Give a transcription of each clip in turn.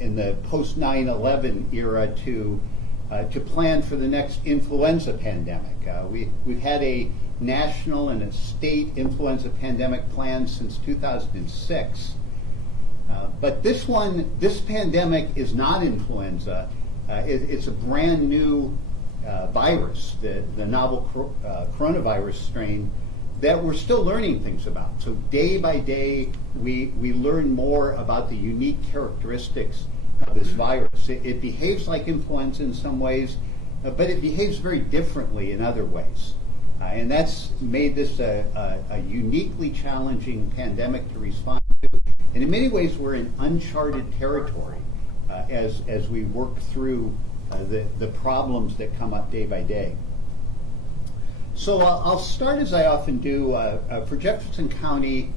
in the post 9/11 era to plan for the next influenza pandemic. We've had a national and a state influenza pandemic plan since 2006. But this pandemic is not influenza. It's a brand new virus, the novel coronavirus strain that we're still learning things about. So day by day, we learn more about the unique characteristics of this virus. It behaves like influenza in some ways, but it behaves very differently in other ways. And that's made this a uniquely challenging pandemic to respond to. And in many ways, we're in uncharted territory as we work through the problems that come up day by day. So I'll start, as I often do, for Jefferson County,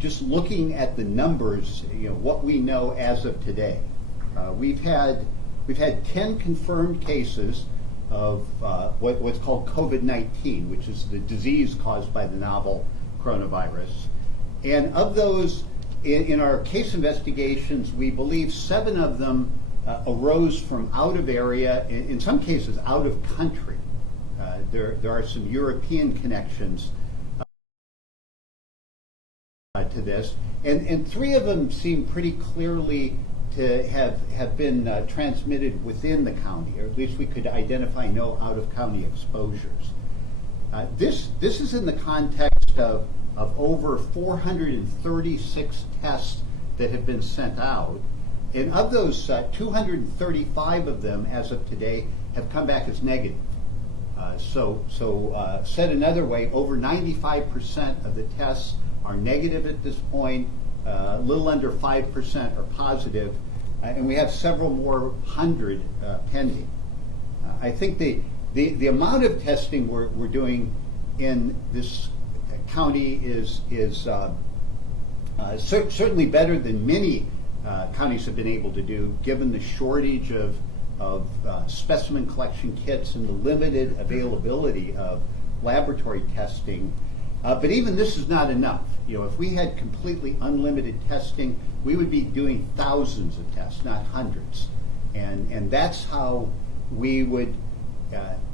just looking at the numbers, what we know as of today. We've had 10 confirmed cases of what's called COVID-19, which is the disease caused by the novel coronavirus. And of those, in our case investigations, we believe 7 of them arose from out of area, in some cases out of country. There are some European connections to this, and 3 of them seem pretty clearly to have been transmitted within the county, or at least we could identify no out-of-county exposures. This is in the context of over 436 tests that have been sent out, and of those, 235 of them, as of today, have come back as negative. So said another way, over 95% of the tests are negative at this point. A little under 5% are positive, and we have several more hundred pending. I think the amount of testing we're doing in this county is certainly better than many counties have been able to do, given the shortage of specimen collection kits and the limited availability of laboratory testing. But even this is not enough. If we had completely unlimited testing, we would be doing thousands of tests, not hundreds. And that's how we would,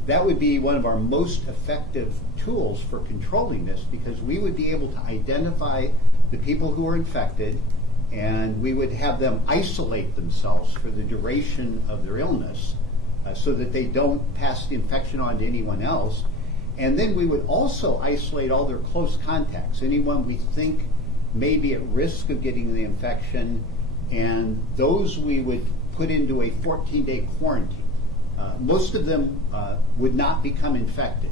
that would be one of our most effective tools for controlling this, because we would be able to identify the people who are infected, and we would have them isolate themselves for the duration of their illness so that they don't pass the infection on to anyone else. And then we would also isolate all their close contacts, anyone we think may be at risk of getting the infection, and those we would put into a 14-day quarantine. Most of them would not become infected,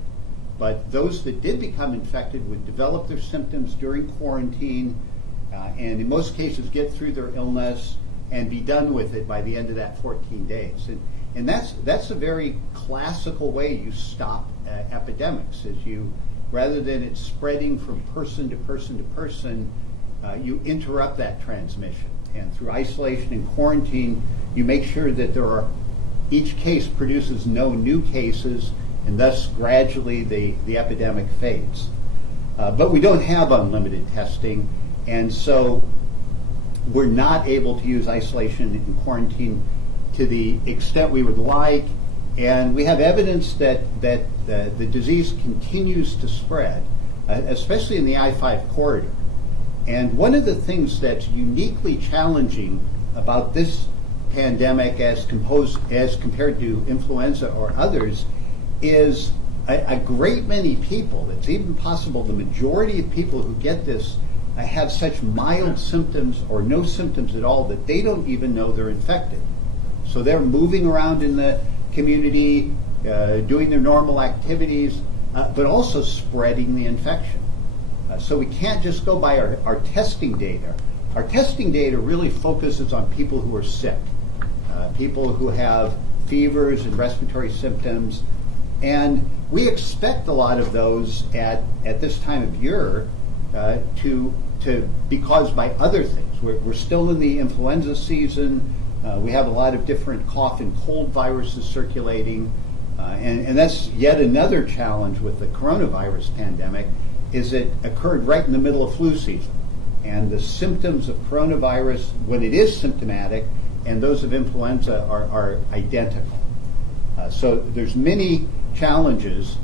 but those that did become infected would develop their symptoms during quarantine, and in most cases get through their illness and be done with it by the end of that 14 days. And that's a very classical way you stop epidemics, is you, rather than it spreading from person to person to person, you interrupt that transmission. And through isolation and quarantine, you make sure that each case produces no new cases, and thus gradually the epidemic fades. But we don't have unlimited testing, and so we're not able to use isolation and quarantine to the extent we would like, and we have evidence that the disease continues to spread, especially in the I-5 corridor. And one of the things that's uniquely challenging about this pandemic as compared to influenza or others is a great many people, it's even possible the majority of people who get this have such mild symptoms or no symptoms at all that they don't even know they're infected. So they're moving around in the community, doing their normal activities, but also spreading the infection. So we can't just go by our testing data. Our testing data really focuses on people who are sick, people who have fevers and respiratory symptoms, and we expect a lot of those at this time of year to be caused by other things. We're still in the influenza season. We have a lot of different cough and cold viruses circulating, and that's yet another challenge with the coronavirus pandemic, is it occurred right in the middle of flu season. and the symptoms of coronavirus, when it is symptomatic, and those of influenza are identical. So there's many challenges.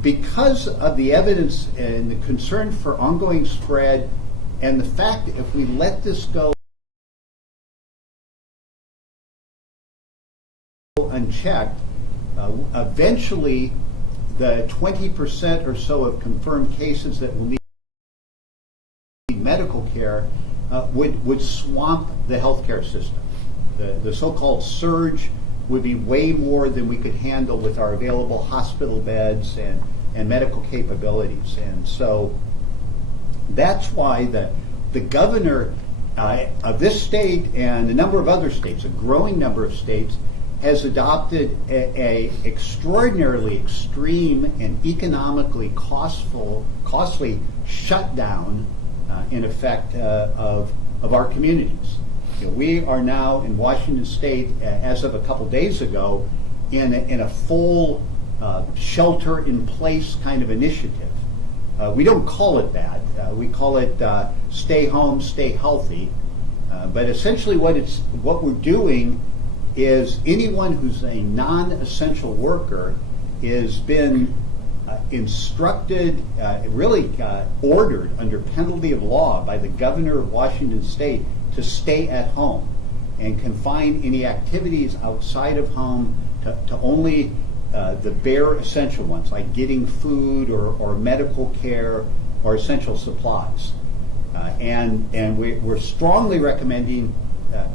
Because of the evidence and the concern for ongoing spread, and the fact that if we let this go unchecked, eventually the 20% or so of confirmed cases that will need medical care would swamp the healthcare system. The so-called surge would be way more than we could handle with our available hospital beds and medical capabilities. And so that's why the governor of this state and a number of other states, a growing number of states, has adopted a extraordinarily extreme and economically costly shutdown, in effect, of our communities. We are now in Washington State, as of a couple days ago, in a full shelter-in-place kind of initiative. We don't call it that. We call it stay home, stay healthy. But essentially what we're doing is anyone who's a non-essential worker is been instructed, really ordered under penalty of law by the governor of Washington State to stay at home and confine any activities outside of home to only the bare essential ones, like getting food or medical care or essential supplies. And we're strongly recommending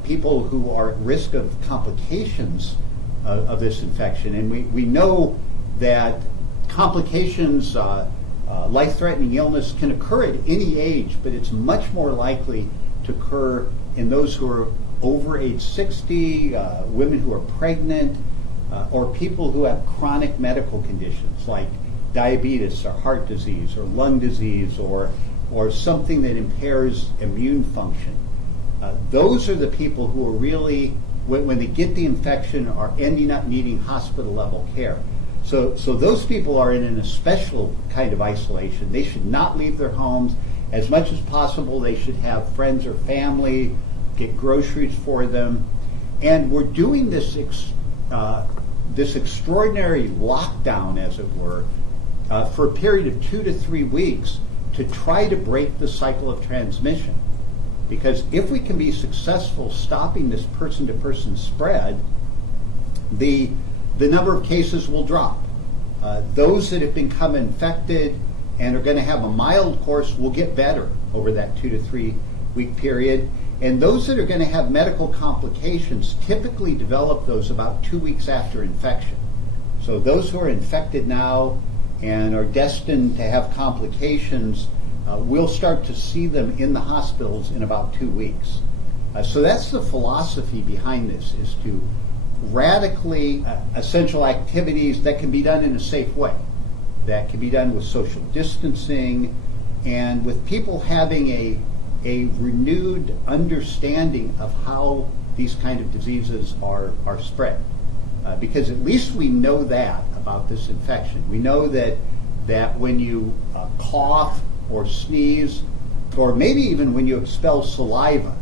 people who are at risk of complications of this infection. And we know that complications, life-threatening illness can occur at any age, but it's much more likely to occur in those who are over age 60, women who are pregnant, or people who have chronic medical conditions like diabetes or heart disease or lung disease or something that impairs immune function. Those are the people who are really, when they get the infection, are ending up needing hospital-level care. So those people are in a special kind of isolation. They should not leave their homes. As much as possible, they should have friends or family get groceries for them. And we're doing this extraordinary lockdown, as it were, for a period of 2 to 3 weeks to try to break the cycle of transmission. Because if we can be successful stopping this person-to-person spread, the number of cases will drop. Those that have become infected and are going to have a mild course will get better over that 2 to 3 week period. And those that are going to have medical complications typically develop those about 2 weeks after infection. So those who are infected now and are destined to have complications, we'll start to see them in the hospitals in about 2 weeks. So that's the philosophy behind this, is to radically essential activities that can be done in a safe way, that can be done with social distancing and with people having a renewed understanding of how these kind of diseases are spread. Because at least we know that about this infection. We know that when you cough or sneeze, or maybe even when you expel saliva,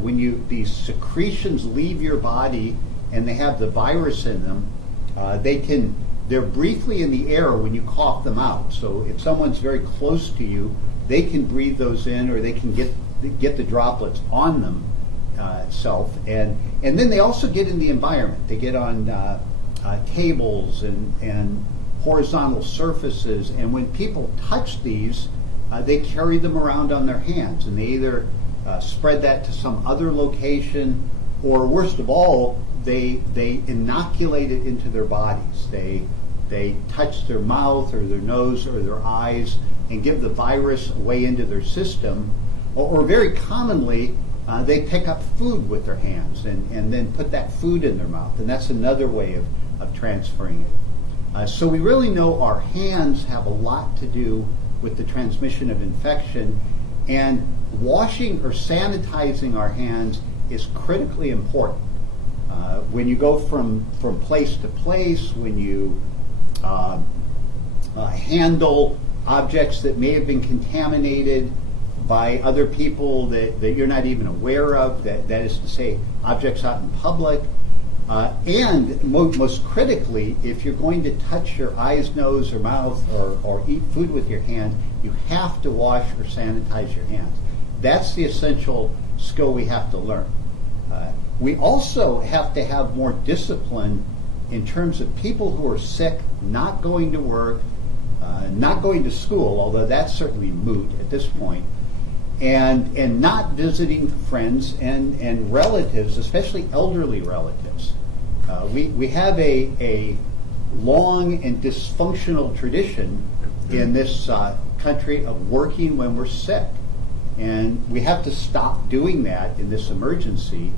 when these secretions leave your body and they have the virus in them, they're briefly in the air when you cough them out. So if someone's very close to you, they can breathe those in, or they can get the droplets on them self, and then they also get in the environment. They get on tables and horizontal surfaces, and when people touch these, they carry them around on their hands, and they either spread that to some other location, or worst of all, they inoculate it into their bodies. They touch their mouth or their nose or their eyes and give the virus away into their system, or very commonly, they pick up food with their hands and then put that food in their mouth, and that's another way of transferring it. So we really know our hands have a lot to do with the transmission of infection, and washing or sanitizing our hands is critically important. When you go from place to place, when you handle objects that may have been contaminated, by other people that you're not even aware of, that is to say, objects out in public. And most critically, if you're going to touch your eyes, nose, or mouth, or eat food with your hand, you have to wash or sanitize your hands. That's the essential skill we have to learn. We also have to have more discipline in terms of people who are sick, not going to work, not going to school, although that's certainly moot at this point, and not visiting friends and relatives, especially elderly relatives. We have a long and dysfunctional tradition in this country of working when we're sick. And we have to stop doing that in this emergency.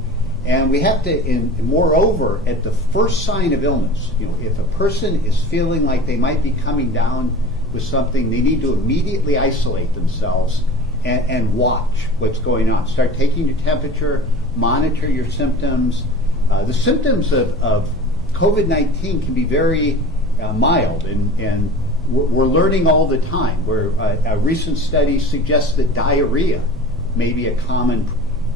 And we have to, moreover, at the first sign of illness, if a person is feeling like they might be coming down with something, they need to immediately isolate themselves and watch what's going on. Start taking your temperature, monitor your symptoms. The symptoms of COVID-19 can be very mild, and we're learning all the time. A recent study suggests that diarrhea may be a common,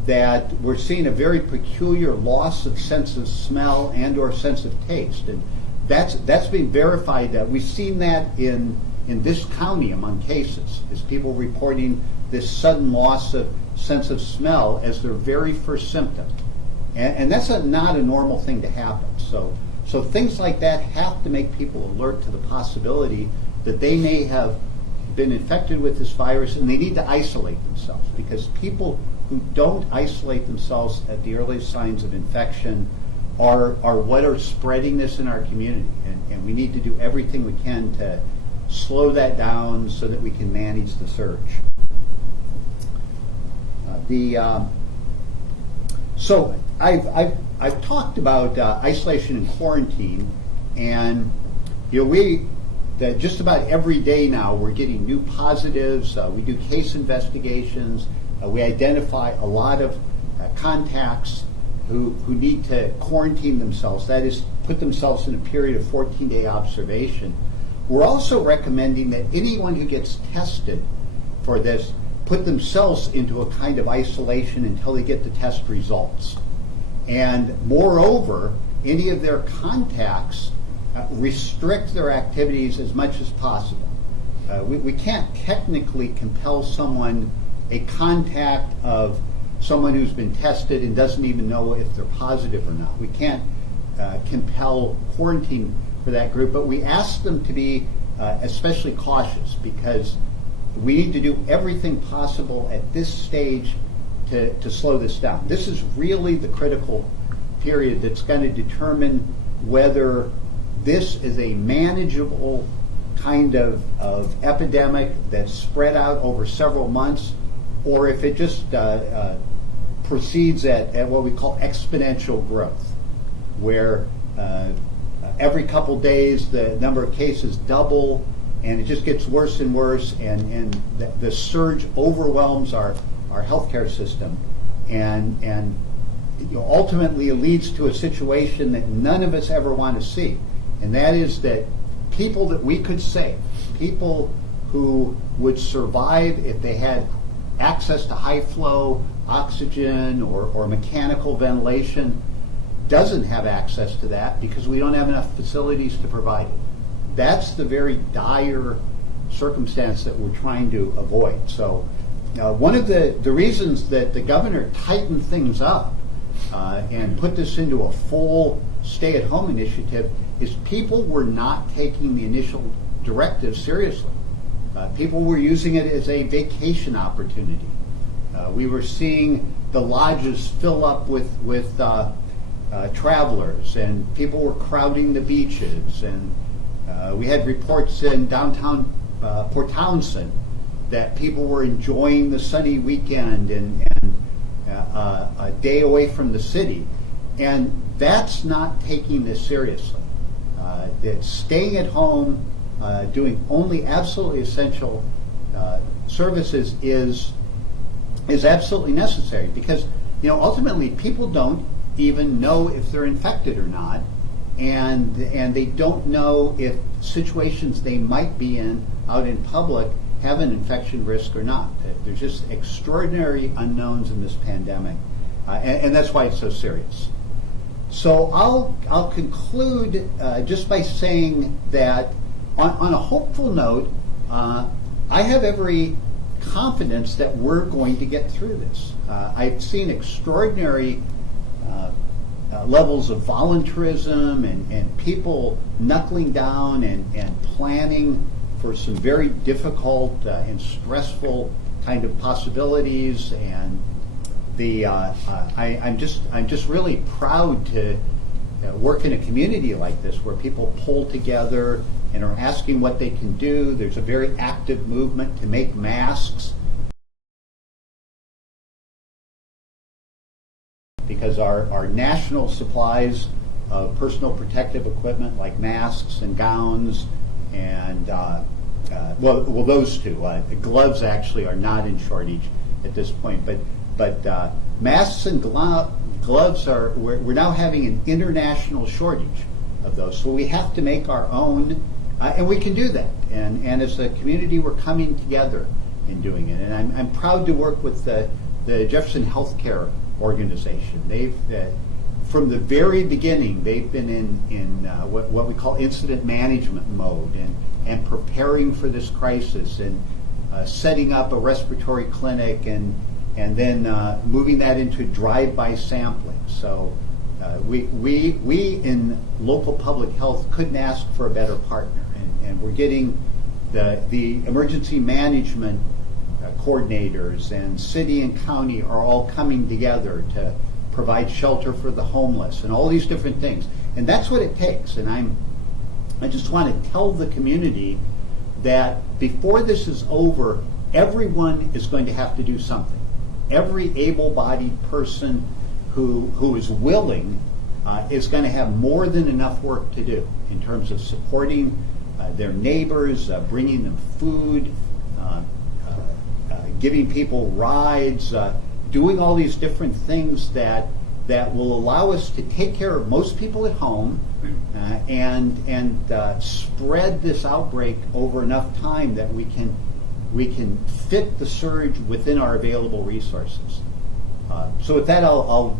that we're seeing a very peculiar loss of sense of smell and or sense of taste. And that's been verified. We've seen that in this county among cases, is people reporting this sudden loss of sense of smell as their very first symptom. And that's not a normal thing to happen. So things like that have to make people alert to the possibility that they may have been infected with this virus, and they need to isolate themselves, because people who don't isolate themselves at the earliest signs of infection are what are spreading this in our community. And we need to do everything we can to slow that down so that we can manage the surge. So I've talked about isolation and quarantine, and that just about every day now we're getting new positives. We do case investigations. We identify a lot of contacts who need to quarantine themselves, that is, put themselves in a period of 14-day observation. We're also recommending that anyone who gets tested for this put themselves into a kind of isolation until they get the test results. And moreover, any of their contacts restrict their activities as much as possible. We can't technically compel someone, a contact of someone who's been tested and doesn't even know if they're positive or not. We can't compel quarantine for that group, but we ask them to be especially cautious, because we need to do everything possible at this stage to slow this down. This is really the critical period that's going to determine whether this is a manageable kind of epidemic that's spread out over several months, or if it just proceeds at what we call exponential growth, where every couple days the number of cases double, and it just gets worse and worse, and the surge overwhelms our healthcare system, and ultimately it leads to a situation that none of us ever want to see, and that is that people that we could save, people who would survive if they had access to high flow oxygen or mechanical ventilation, doesn't have access to that because we don't have enough facilities to provide it. That's the very dire circumstance that we're trying to avoid. So one of the reasons that the governor tightened things up and put this into a full stay-at-home initiative is people were not taking the initial directive seriously. People were using it as a vacation opportunity. We were seeing the lodges fill up with travelers, and people were crowding the beaches, and we had reports in downtown Port Townsend that people were enjoying the sunny weekend and a day away from the city. And that's not taking this seriously. That staying at home, doing only absolutely essential services is absolutely necessary, because ultimately people don't even know if they're infected or not, and they don't know if situations they might be in out in public have an infection risk or not. There's just extraordinary unknowns in this pandemic, and that's why it's so serious. So I'll conclude just by saying that on a hopeful note, I have every confidence that we're going to get through this. I've seen extraordinary levels of volunteerism and people knuckling down and planning for some very difficult and stressful kind of possibilities, and I'm just really proud to work in a community like this where people pull together and are asking what they can do. There's a very active movement to make masks, because our national supplies of personal protective equipment like masks and gowns and well those two, the gloves actually are not in shortage at this point, but masks and gloves we're now having an international shortage of those, so we have to make our own, and we can do that, and as a community we're coming together in doing it, and I'm proud to work with the Jefferson Healthcare Organization. They've from the very beginning they've been in what we call incident management mode and preparing for this crisis, and setting up a respiratory clinic and then moving that into drive-by sampling. So we in local public health couldn't ask for a better partner, and we're getting the emergency management coordinators and city and county are all coming together to provide shelter for the homeless and all these different things, and that's what it takes. And I just want to tell the community that before this is over, everyone is going to have to do something. Every able-bodied person who is willing is going to have more than enough work to do in terms of supporting their neighbors, bringing them food, giving people rides, doing all these different things that will allow us to take care of most people at home and spread this outbreak over enough time that we can fit the surge within our available resources. So with that, I'll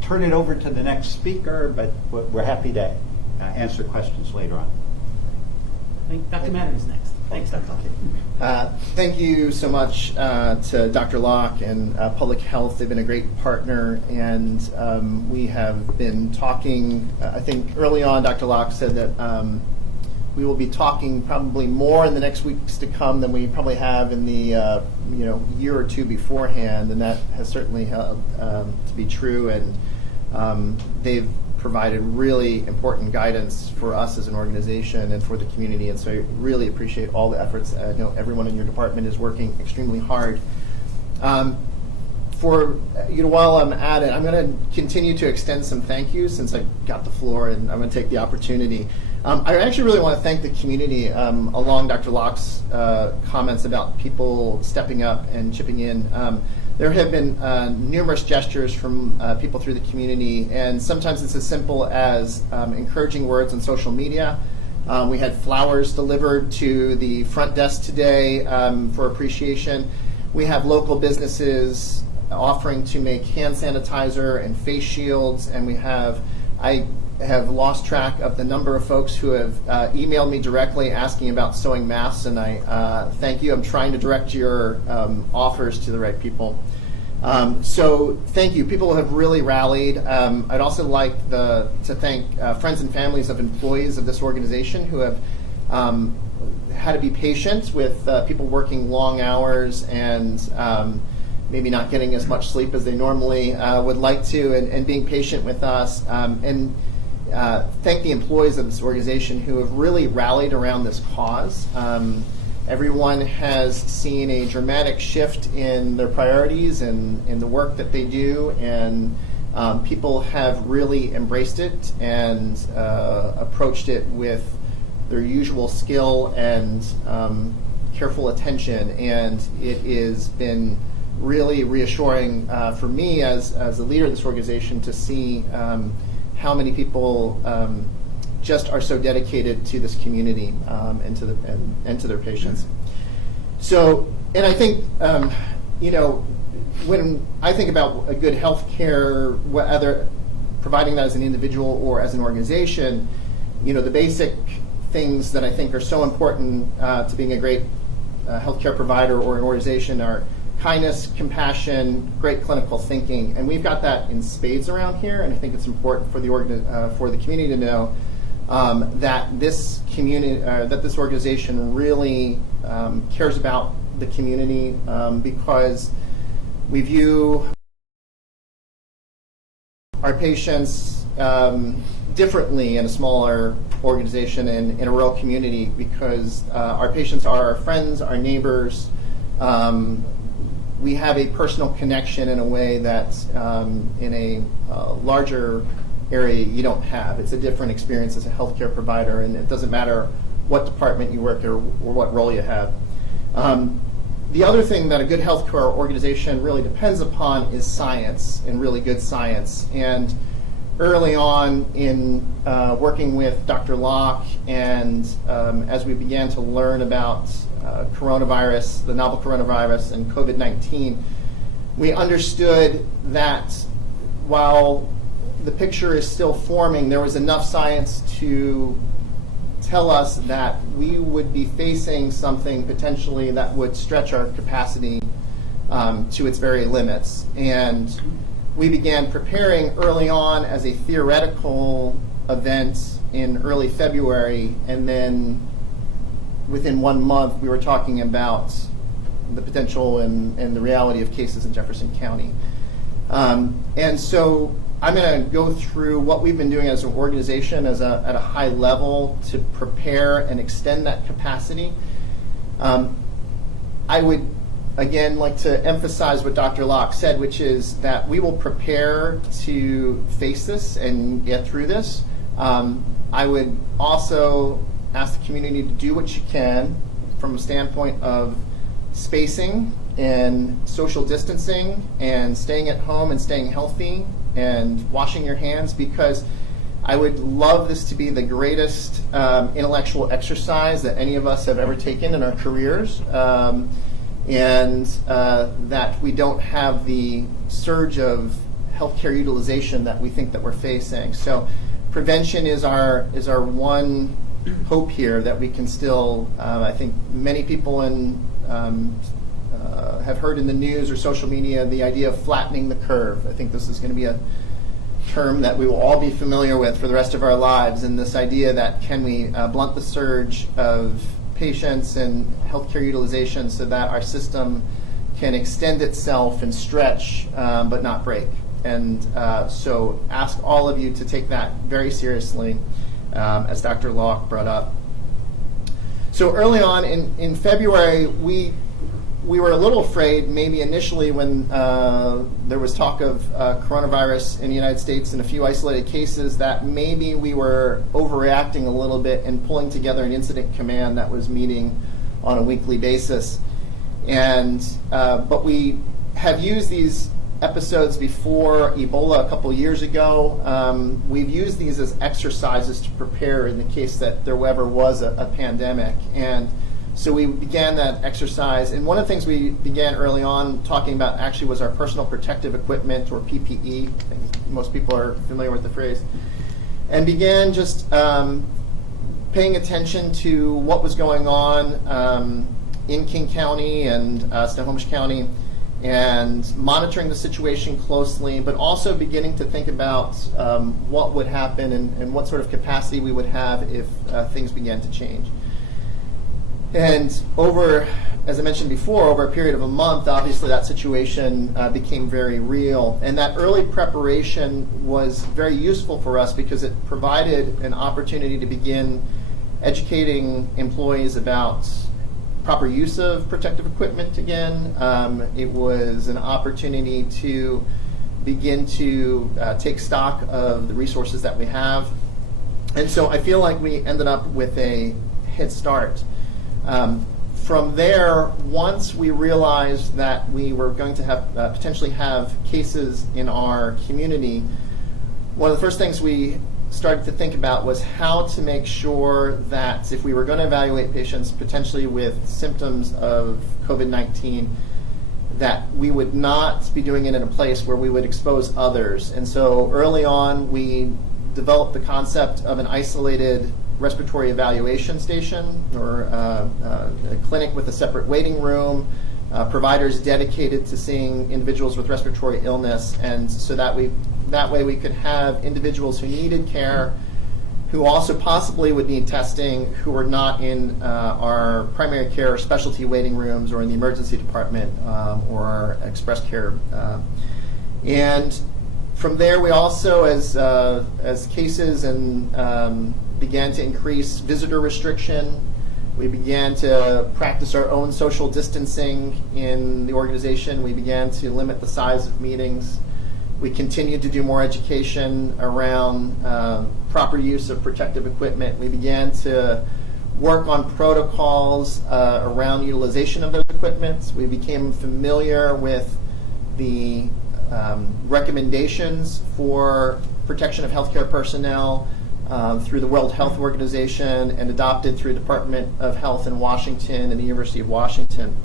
turn it over to the next speaker, but we're happy to answer questions later on. I think Dr. Madden is next. Thanks, Dr. Locke. Thank you so much to Dr. Locke and Public Health. They've been a great partner, and we have been talking. I think early on, Dr. Locke said that we will be talking probably more in the next weeks to come than we probably have in the year or two beforehand, and that has certainly held to be true. And they've provided really important guidance for us as an organization and for the community, and so I really appreciate all the efforts. I know everyone in your department is working extremely hard. While I'm at it, I'm going to continue to extend some thank yous since I got the floor, and I'm going to take the opportunity. I actually really want to thank the community along Dr. Locke's comments about people stepping up and chipping in. There have been numerous gestures from people through the community, and sometimes it's as simple as encouraging words on social media. We had flowers delivered to the front desk today for appreciation. We have local businesses offering to make hand sanitizer and face shields, and I have lost track of the number of folks who have emailed me directly asking about sewing masks, and I thank you. I'm trying to direct your offers to the right people. So thank you. People have really rallied. I'd also like to thank friends and families of employees of this organization who have had to be patient with people working long hours and maybe not getting as much sleep as they normally would like to, and being patient with us. And thank the employees of this organization who have really rallied around this cause. Everyone has seen a dramatic shift in their priorities and in the work that they do, and people have really embraced it and approached it with their usual skill and careful attention, and it has been really reassuring for me as a leader of this organization to see how many people just are so dedicated to this community and to their patients. So, and I think, when I think about a good healthcare, whether providing that as an individual or as an organization, the basic things that I think are so important to being a great healthcare provider or an organization are kindness, compassion, great clinical thinking, and we've got that in spades around here. And I think it's important for the community to know that this organization really cares about the community because we view our patients differently in a smaller organization and in a rural community because our patients are our friends, our neighbors. We have a personal connection in a way that in a larger area you don't have. It's a different experience as a healthcare provider, and it doesn't matter what department you work in or what role you have. The other thing that a good healthcare organization really depends upon is science, and really good science. And early on in working with Dr. Locke, and as we began to learn about coronavirus, the novel coronavirus and COVID-19, we understood that while the picture is still forming, there was enough science to tell us that we would be facing something potentially that would stretch our capacity to its very limits. And we began preparing early on as a theoretical event in early February, and then within 1 month we were talking about the potential and the reality of cases in Jefferson County. And so I'm going to go through what we've been doing as an organization at a high level to prepare and extend that capacity. I would, again, like to emphasize what Dr. Locke said, which is that we will prepare to face this and get through this. I would also ask the community to do what you can from a standpoint of spacing and social distancing and staying at home and staying healthy and washing your hands, because I would love this to be the greatest intellectual exercise that any of us have ever taken in our careers, and that we don't have the surge of healthcare utilization that we think that we're facing. So prevention is our one hope here, that we can still, I think many people have heard in the news or social media the idea of flattening the curve. I think this is going to be a term that we will all be familiar with for the rest of our lives, and this idea that can we blunt the surge of patients and healthcare utilization so that our system can extend itself and stretch but not break. And so ask all of you to take that very seriously, as Dr. Locke brought up. So early on in February, we were a little afraid, maybe initially when there was talk of coronavirus in the United States and a few isolated cases, that maybe we were overreacting a little bit and pulling together an incident command that was meeting on a weekly basis. And but we have used these episodes before. Ebola a couple years ago. We've used these as exercises to prepare in the case that there ever was a pandemic. And so we began that exercise, and one of the things we began early on talking about actually was our personal protective equipment, or PPE. I think most people are familiar with the phrase. And began just paying attention to what was going on in King County and Snohomish County, and monitoring the situation closely, but also beginning to think about what would happen and what sort of capacity we would have if things began to change. And over, as I mentioned before, over a period of a month, obviously that situation became very real. And that early preparation was very useful for us because it provided an opportunity to begin educating employees about proper use of protective equipment again. It was an opportunity to begin to take stock of the resources that we have. And so I feel like we ended up with a head start. From there, once we realized that we were going to have potentially have cases in our community, one of the first things we started to think about was how to make sure that if we were going to evaluate patients potentially with symptoms of COVID-19, that we would not be doing it in a place where we would expose others. And so early on, we developed the concept of an isolated respiratory evaluation station, or a clinic with a separate waiting room, providers dedicated to seeing individuals with respiratory illness, and so that way we could have individuals who needed care, who also possibly would need testing, who were not in our primary care or specialty waiting rooms or in the emergency department or our express care. And from there, we also, as cases and began to increase visitor restriction, we began to practice our own social distancing in the organization. We began to limit the size of meetings. We continued to do more education around proper use of protective equipment. We began to work on protocols around utilization of those equipments. We became familiar with the recommendations for protection of healthcare personnel through the World Health Organization and adopted through Department of Health in Washington and the University of Washington.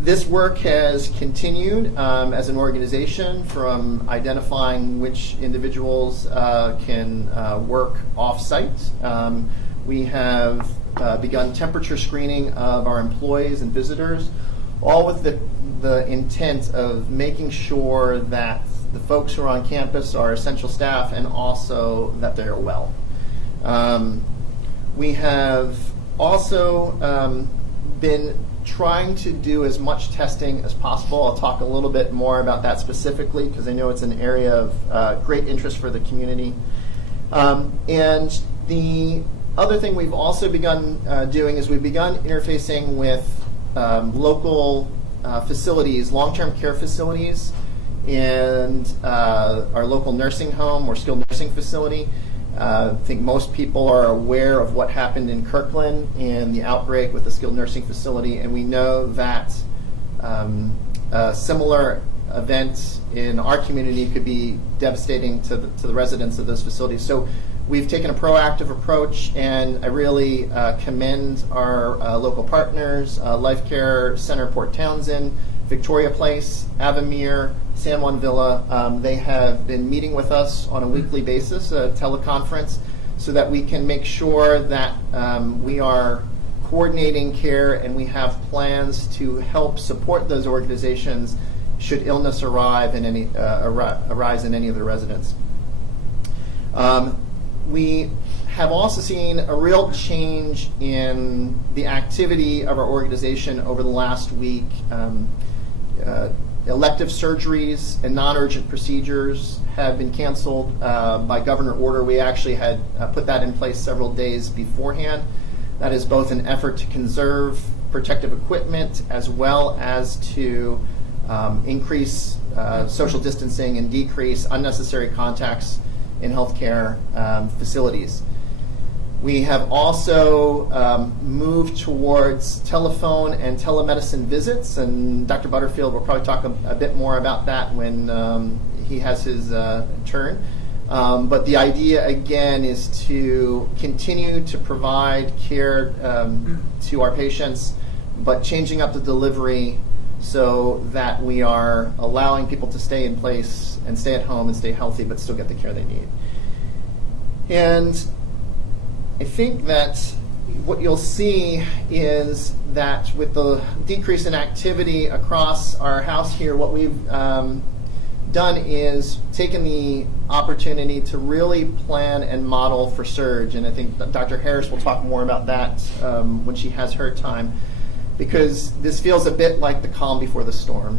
This work has continued as an organization, from identifying which individuals can work off-site. We have begun temperature screening of our employees and visitors, all with the intent of making sure that the folks who are on campus are essential staff and also that they are well. We have also been trying to do as much testing as possible. I'll talk a little bit more about that specifically because I know it's an area of great interest for the community. And the other thing we've also begun doing is we've begun interfacing with local facilities, long-term care facilities, and our local nursing home or skilled nursing facility. I think most people are aware of what happened in Kirkland and the outbreak with the skilled nursing facility, and we know that a similar event in our community could be devastating to the residents of those facilities. So we've taken a proactive approach, and I really commend our local partners, Life Care Center Port Townsend, Victoria Place, Avamere, San Juan Villa. They have been meeting with us on a weekly basis, a teleconference, so that we can make sure that we are coordinating care and we have plans to help support those organizations should illness arise in any of the residents. We have also seen a real change in the activity of our organization over the last week. Elective surgeries and non-urgent procedures have been canceled by governor order. We actually had put that in place several days beforehand. That is both an effort to conserve protective equipment as well as to increase social distancing and decrease unnecessary contacts in healthcare facilities. We have also moved towards telephone and telemedicine visits, and Dr. Butterfield will probably talk a bit more about that when he has his turn. But the idea, again, is to continue to provide care to our patients, but changing up the delivery so that we are allowing people to stay in place and stay at home and stay healthy, but still get the care they need. And I think that what you'll see is that with the decrease in activity across our house here, what we've done is taken the opportunity to really plan and model for surge. And I think Dr. Harris will talk more about that when she has her time, because this feels a bit like the calm before the storm.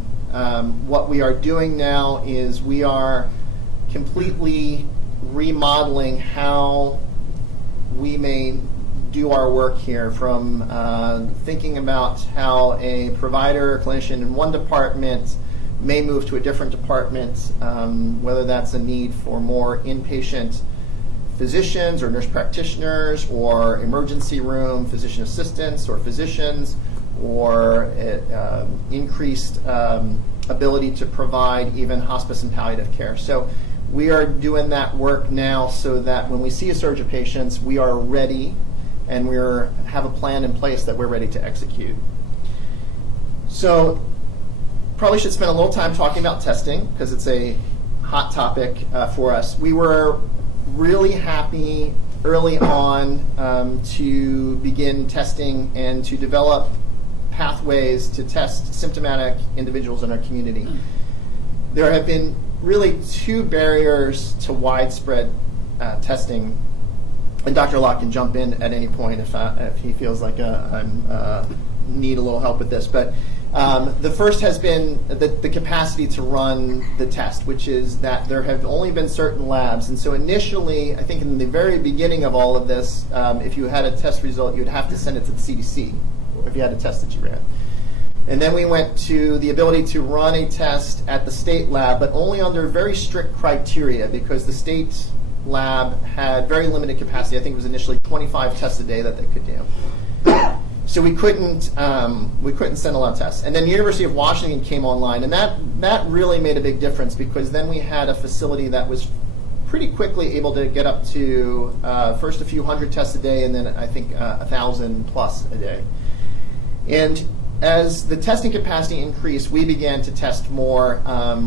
What we are doing now is we are completely remodeling how we may do our work here, from thinking about how a provider or clinician in one department may move to a different department, whether that's a need for more inpatient physicians or nurse practitioners or emergency room physician assistants or physicians, or increased ability to provide even hospice and palliative care. So we are doing that work now so that when we see a surge of patients, we are ready and we have a plan in place that we're ready to execute. So probably should spend a little time talking about testing because it's a hot topic for us. We were really happy early on to begin testing and to develop pathways to test symptomatic individuals in our community. There have been really two barriers to widespread testing, and Dr. Locke can jump in at any point if he feels like I need a little help with this. But the first has been the capacity to run the test, which is that there have only been certain labs. And so initially, I think in the very beginning of all of this, if you had a test result, you'd have to send it to the CDC, or if you had a test that you ran. And then we went to the ability to run a test at the state lab, but only under very strict criteria because the state lab had very limited capacity. I think it was initially 25 tests a day that they could do. So we couldn't send a lot of tests. And then the University of Washington came online, and that really made a big difference because then we had a facility that was pretty quickly able to get up to first a few hundred tests a day, and then I think 1,000 plus a day. And as the testing capacity increased, we began to test more.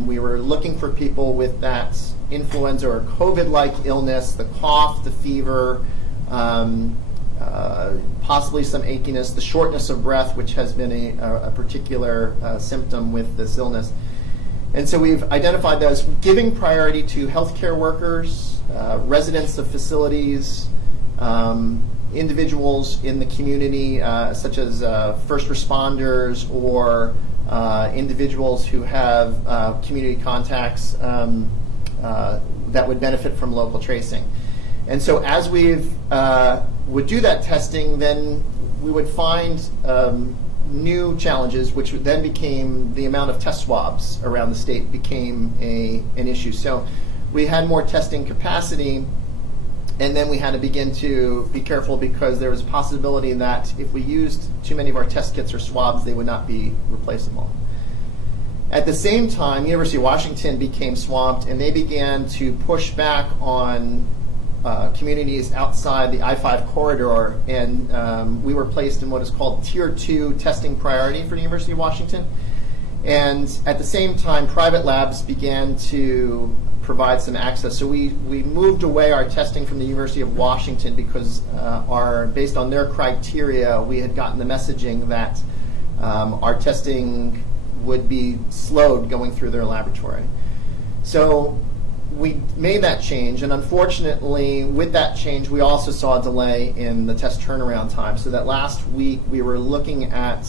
We were looking for people with that influenza or COVID-like illness, the cough, the fever, possibly some achiness, the shortness of breath, which has been a particular symptom with this illness. And so we've identified those, giving priority to healthcare workers, residents of facilities, individuals in the community, such as first responders or individuals who have community contacts that would benefit from local tracing. And so as we would do that testing, then we would find new challenges, which then became the amount of test swabs around the state became an issue. So we had more testing capacity, and then we had to begin to be careful because there was a possibility that if we used too many of our test kits or swabs, they would not be replaceable. At the same time, University of Washington became swamped, and they began to push back on communities outside the I-5 corridor, and we were placed in what is called Tier 2 testing priority for the University of Washington. And at the same time, private labs began to provide some access. So we moved away our testing from the University of Washington because based on their criteria, we had gotten the messaging that our testing would be slowed going through their laboratory. So we made that change, and unfortunately, with that change, we also saw a delay in the test turnaround time. So that last week, we were looking at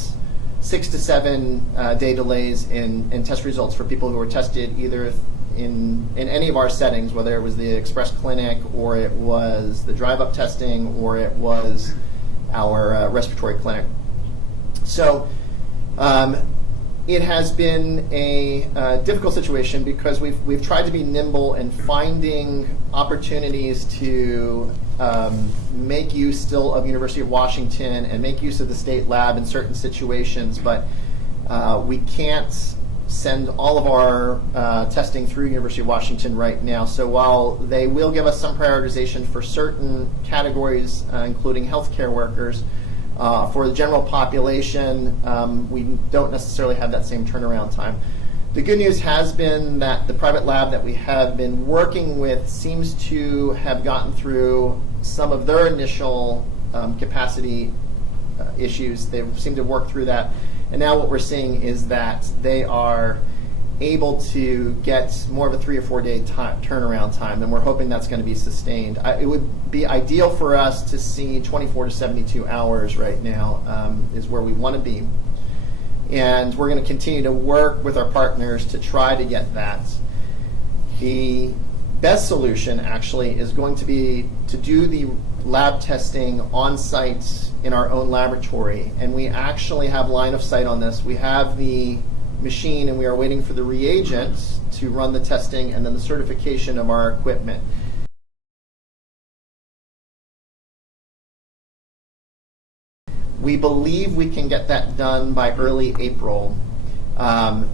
6 to 7 day delays in test results for people who were tested either in any of our settings, whether it was the Express Clinic, or it was the drive-up testing, or it was our respiratory clinic. So it has been a difficult situation because we've tried to be nimble in finding opportunities to make use still of University of Washington and make use of the state lab in certain situations, but we can't send all of our testing through University of Washington right now. So while they will give us some prioritization for certain categories, including healthcare workers, for the general population, we don't necessarily have that same turnaround time. The good news has been that the private lab that we have been working with seems to have gotten through some of their initial capacity issues. They seem to work through that. And now what we're seeing is that they are able to get more of a 3 or 4 day turnaround time, and we're hoping that's going to be sustained. It would be ideal for us to see 24 to 72 hours right now is where we want to be. And we're going to continue to work with our partners to try to get that. The best solution actually is going to be to do the lab testing on site in our own laboratory, and we actually have line of sight on this. We have the machine, and we are waiting for the reagents to run the testing and then the certification of our equipment. We believe we can get that done by early April.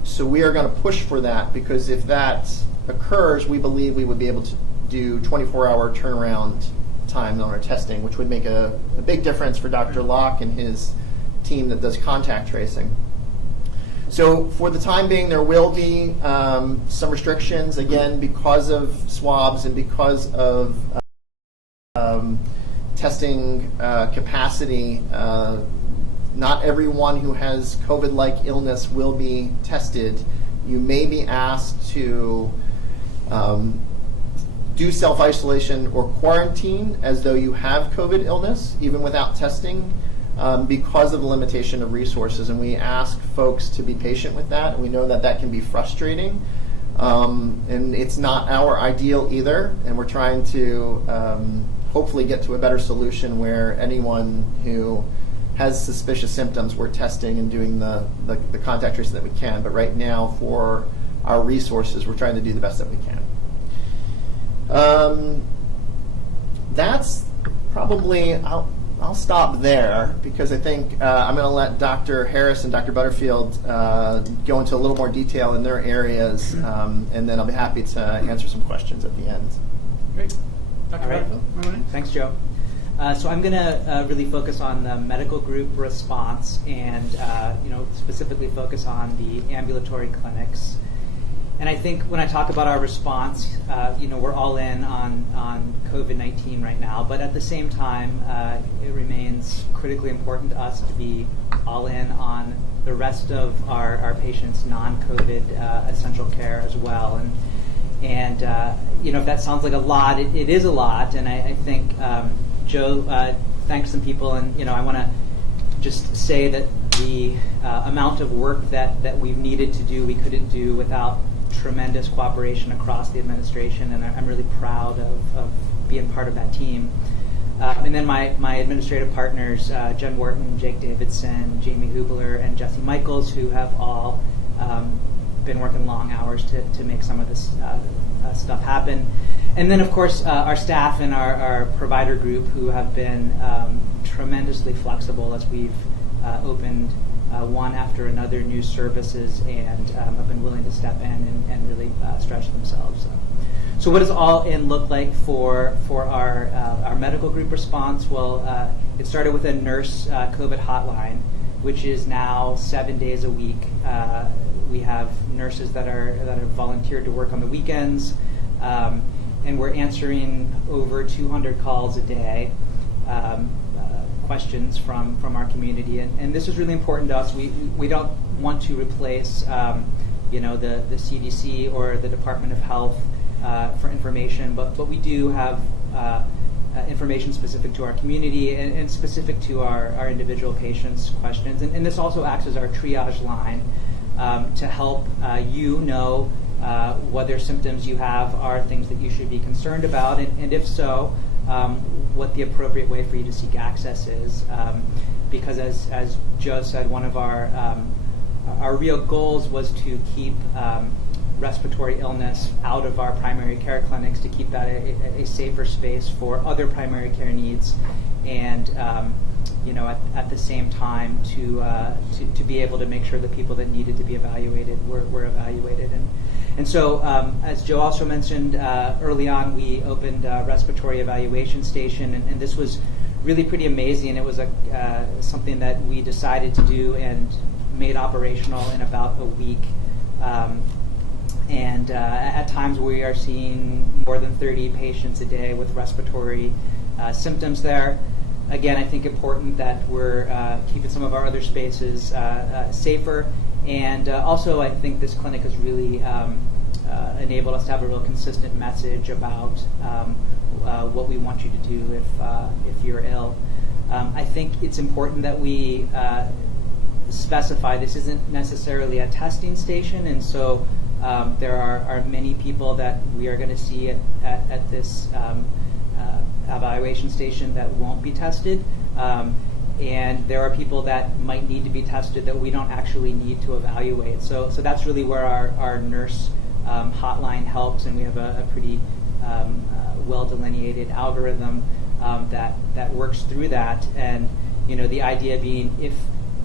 So we are going to push for that, because if that occurs, we believe we would be able to do 24-hour turnaround time on our testing, which would make a big difference for Dr. Locke and his team that does contact tracing. So for the time being, there will be some restrictions, again, because of swabs and because of testing capacity. Not everyone who has COVID-like illness will be tested. You may be asked to do self-isolation or quarantine as though you have COVID illness, even without testing, because of the limitation of resources. And we ask folks to be patient with that. We know that that can be frustrating. And it's not our ideal either. And we're trying to hopefully get to a better solution where anyone who has suspicious symptoms, we're testing and doing the contact tracing that we can. But right now, for our resources, we're trying to do the best that we can. That's probably, I'll stop there because I think I'm going to let Dr. Harris and Dr. Butterfield go into a little more detail in their areas, and then I'll be happy to answer some questions at the end. Great. Dr. All right. Butterfield, all right. Thanks, Joe. So I'm going to really focus on the medical group response and specifically focus on the ambulatory clinics. And I think when I talk about our response, we're all in on COVID-19 right now, but at the same time, it remains critically important to us to be all in on the rest of our patients' non-COVID essential care as well. And if that sounds like a lot, it is a lot. And I think Joe thanked some people, and I want to just say that the amount of work that we've needed to do, we couldn't do without tremendous cooperation across the administration, and I'm really proud of being part of that team. And then my administrative partners, Jen Wharton, Jake Davidson, Jamie Hubler, and Jesse Michaels, who have all been working long hours to make some of this stuff happen. And then, of course, our staff and our provider group, who have been tremendously flexible as we've opened one after another new services, and have been willing to step in and really stretch themselves. So what does all in look like for our medical group response? Well, it started with a nurse COVID hotline, which is now 7 days a week. We have nurses that have volunteered to work on the weekends, and we're answering over 200 calls a day. Questions from our community, and this is really important to us. We don't want to replace the CDC or the Department of Health for information, but we do have information specific to our community and specific to our individual patients' questions, and this also acts as our triage line to help you know whether symptoms you have are things that you should be concerned about, and if so, what the appropriate way for you to seek access is. Because as Joe said, one of our real goals was to keep respiratory illness out of our primary care clinics, to keep that a safer space for other primary care needs, and at the same time to be able to make sure the people that needed to be evaluated were evaluated. And so, as Joe also mentioned, early on we opened a respiratory evaluation station, and this was really pretty amazing. It was something that we decided to do and made operational in about a week. And at times we are seeing more than 30 patients a day with respiratory symptoms there. Again, I think important that we're keeping some of our other spaces safer. And also, I think this clinic has really enabled us to have a real consistent message about what we want you to do if you're ill. I think it's important that we specify this isn't necessarily a testing station, and so there are many people that we are going to see at this evaluation station that won't be tested. And there are people that might need to be tested that we don't actually need to evaluate. So that's really where our nurse hotline helps, and we have a pretty well delineated algorithm that works through that. And the idea being,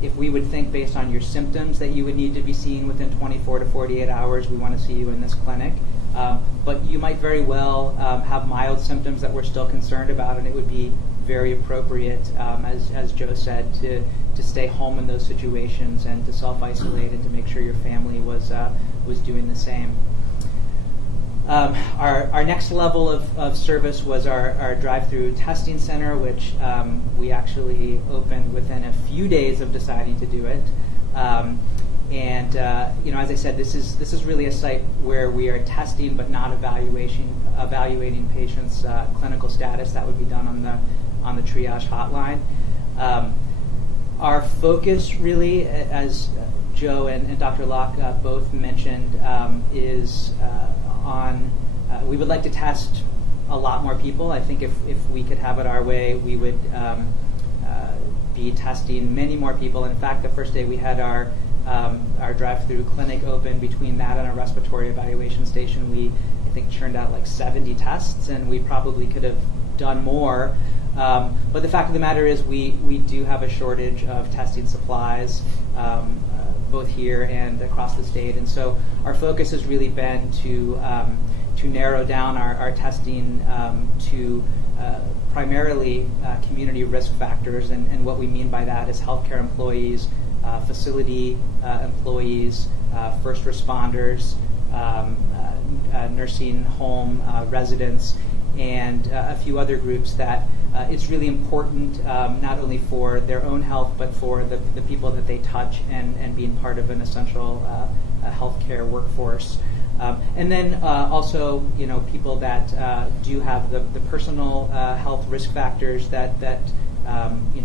if we would think based on your symptoms that you would need to be seen within 24 to 48 hours, we want to see you in this clinic. But you might very well have mild symptoms that we're still concerned about, and it would be very appropriate, as Joe said, to stay home in those situations and to self-isolate and to make sure your family was doing the same. Our next level of service was our drive-through testing center, which we actually opened within a few days of deciding to do it. As I said, this is really a site where we are testing but not evaluating patients' clinical status. That would be done on the triage hotline. Our focus really, as Joe and Dr. Locke both mentioned, is on, we would like to test a lot more people. I think if we could have it our way, we would be testing many more people. And in fact, the first day we had our drive-through clinic open, between that and our respiratory evaluation station, we, I think, churned out like 70 tests, and we probably could have done more. But the fact of the matter is we do have a shortage of testing supplies, both here and across the state. And so our focus has really been to narrow down our testing to primarily community risk factors. And what we mean by that is healthcare employees, facility employees, first responders, nursing home residents, and a few other groups that it's really important not only for their own health but for the people that they touch and being part of an essential healthcare workforce. And then also, people that do have the personal health risk factors that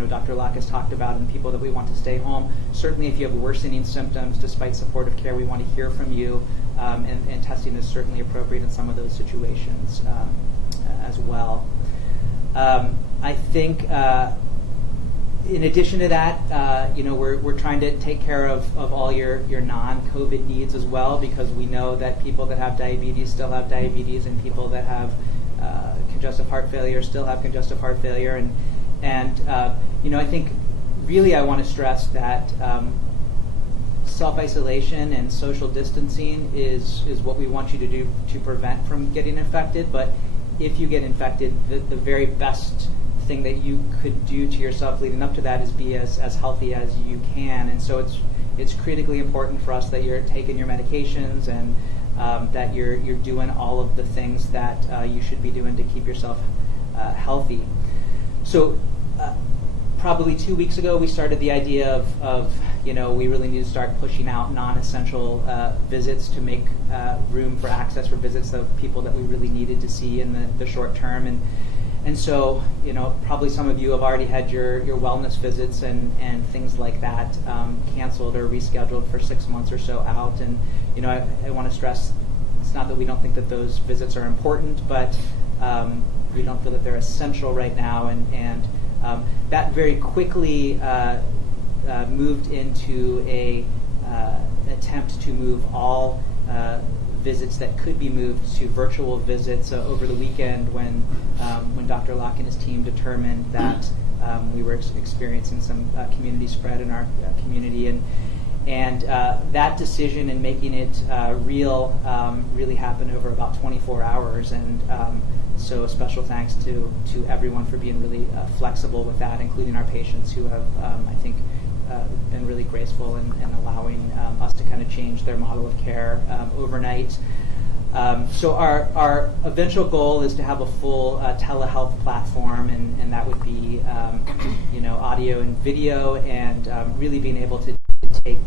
Dr. Locke has talked about, and people that we want to stay home. Certainly if you have worsening symptoms despite supportive care, we want to hear from you, and testing is certainly appropriate in some of those situations as well. I think in addition to that, we're trying to take care of all your non-COVID needs as well, because we know that people that have diabetes still have diabetes, and people that have congestive heart failure still have congestive heart failure. And I think really I want to stress that self-isolation and social distancing is what we want you to do to prevent from getting infected. But if you get infected, the very best thing that you could do to yourself leading up to that is be as healthy as you can. And so it's critically important for us that you're taking your medications and that you're doing all of the things that you should be doing to keep yourself healthy. So probably 2 weeks ago, we started the idea of we really need to start pushing out non-essential visits to make room for access for visits of people that we really needed to see in the short term. And so, probably some of you have already had your wellness visits and things like that canceled or rescheduled for 6 months or so out. And, I want to stress, it's not that we don't think that those visits are important, but we don't feel that they're essential right now. And that very quickly moved into a attempt to move all visits that could be moved to virtual visits over the weekend when Dr. Locke and his team determined that we were experiencing some community spread in our community. And that decision and making it real really happened over about 24 hours. And so a special thanks to everyone for being really flexible with that, including our patients who have, I think, been really graceful in allowing us to kind of change their model of care overnight. So our eventual goal is to have a full telehealth platform, and that would be audio and video, and really being able to take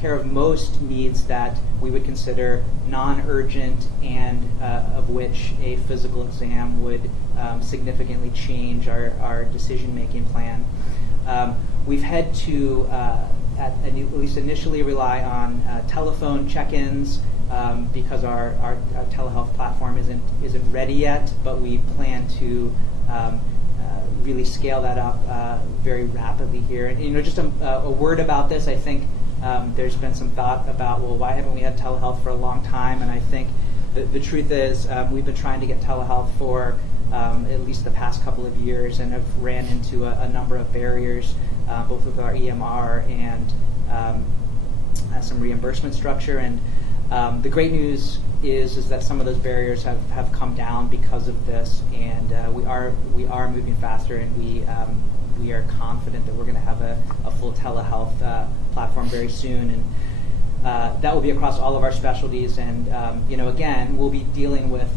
care of most needs that we would consider non-urgent, and of which a physical exam would significantly change our decision-making plan. We've had to, at least initially, rely on telephone check-ins because our telehealth platform isn't ready yet, but we plan to really scale that up very rapidly here. And just a word about this, I think there's been some thought about, well, why haven't we had telehealth for a long time? And I think the truth is we've been trying to get telehealth for at least the past couple of years, and have ran into a number of barriers. both with our EMR and some reimbursement structure. And the great news is that some of those barriers have come down because of this, and we are moving faster, and we are confident that we're going to have a full telehealth platform very soon, and that will be across all of our specialties. And again, we'll be dealing with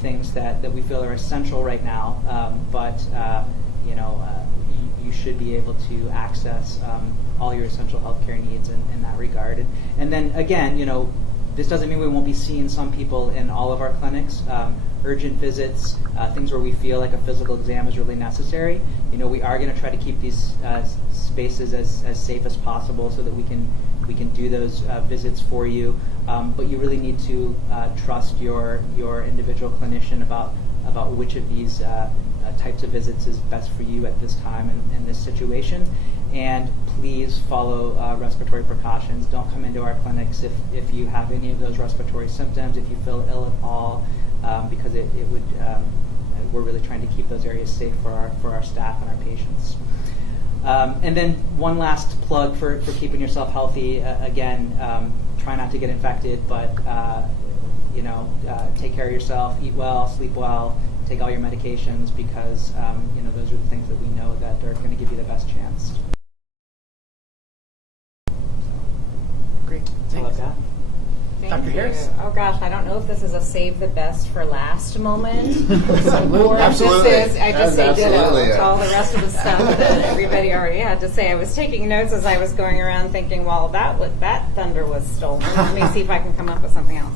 things that we feel are essential right now, but you should be able to access all your essential healthcare needs in that regard. And then again, this doesn't mean we won't be seeing some people in all of our clinics. Urgent visits, things where we feel like a physical exam is really necessary. We are going to try to keep these spaces as safe as possible so that we can do those visits for you. But you really need to trust your individual clinician about which of these types of visits is best for you at this time in this situation. And please follow respiratory precautions. Don't come into our clinics if you have any of those respiratory symptoms, if you feel ill at all, because it would. We're really trying to keep those areas safe for our staff and our patients. And then one last plug for keeping yourself healthy. Again, try not to get infected, but take care of yourself, eat well, sleep well, take all your medications, because those are the things that we know that are going to give you the best chance. Great. That's all I've got. Dr. Harris. Oh gosh, I don't know if this is a save the best for last moment. Or Absolutely. If this is, I just say ditto Absolutely. to all the rest of the stuff that everybody already had to say. I was taking notes as I was going around thinking, well, that thunder was stolen. Let me see if I can come up with something else.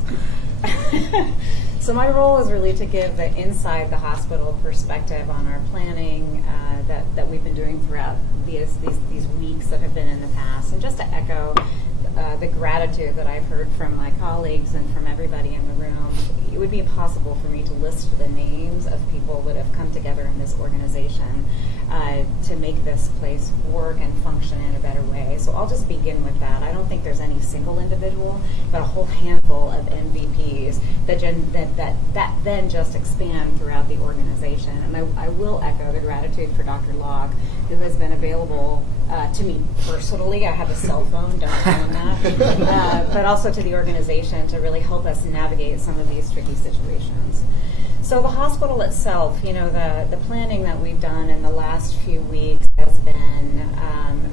So my role is really to give the inside the hospital perspective on our planning that we've been doing throughout these weeks that have been in the past, and just to echo the gratitude that I've heard from my colleagues and from everybody in the room. It would be impossible for me to list the names of people that have come together in this organization to make this place work and function in a better way. So I'll just begin with that. I don't think there's any single individual, but a whole handful of MVPs that then just expand throughout the organization. And I will echo the gratitude for Dr. Locke, who has been available to me personally. I have a cell phone, don't tell him that. But also to the organization to really help us navigate some of these tricky situations. So the hospital itself, the planning that we've done in the last few weeks has been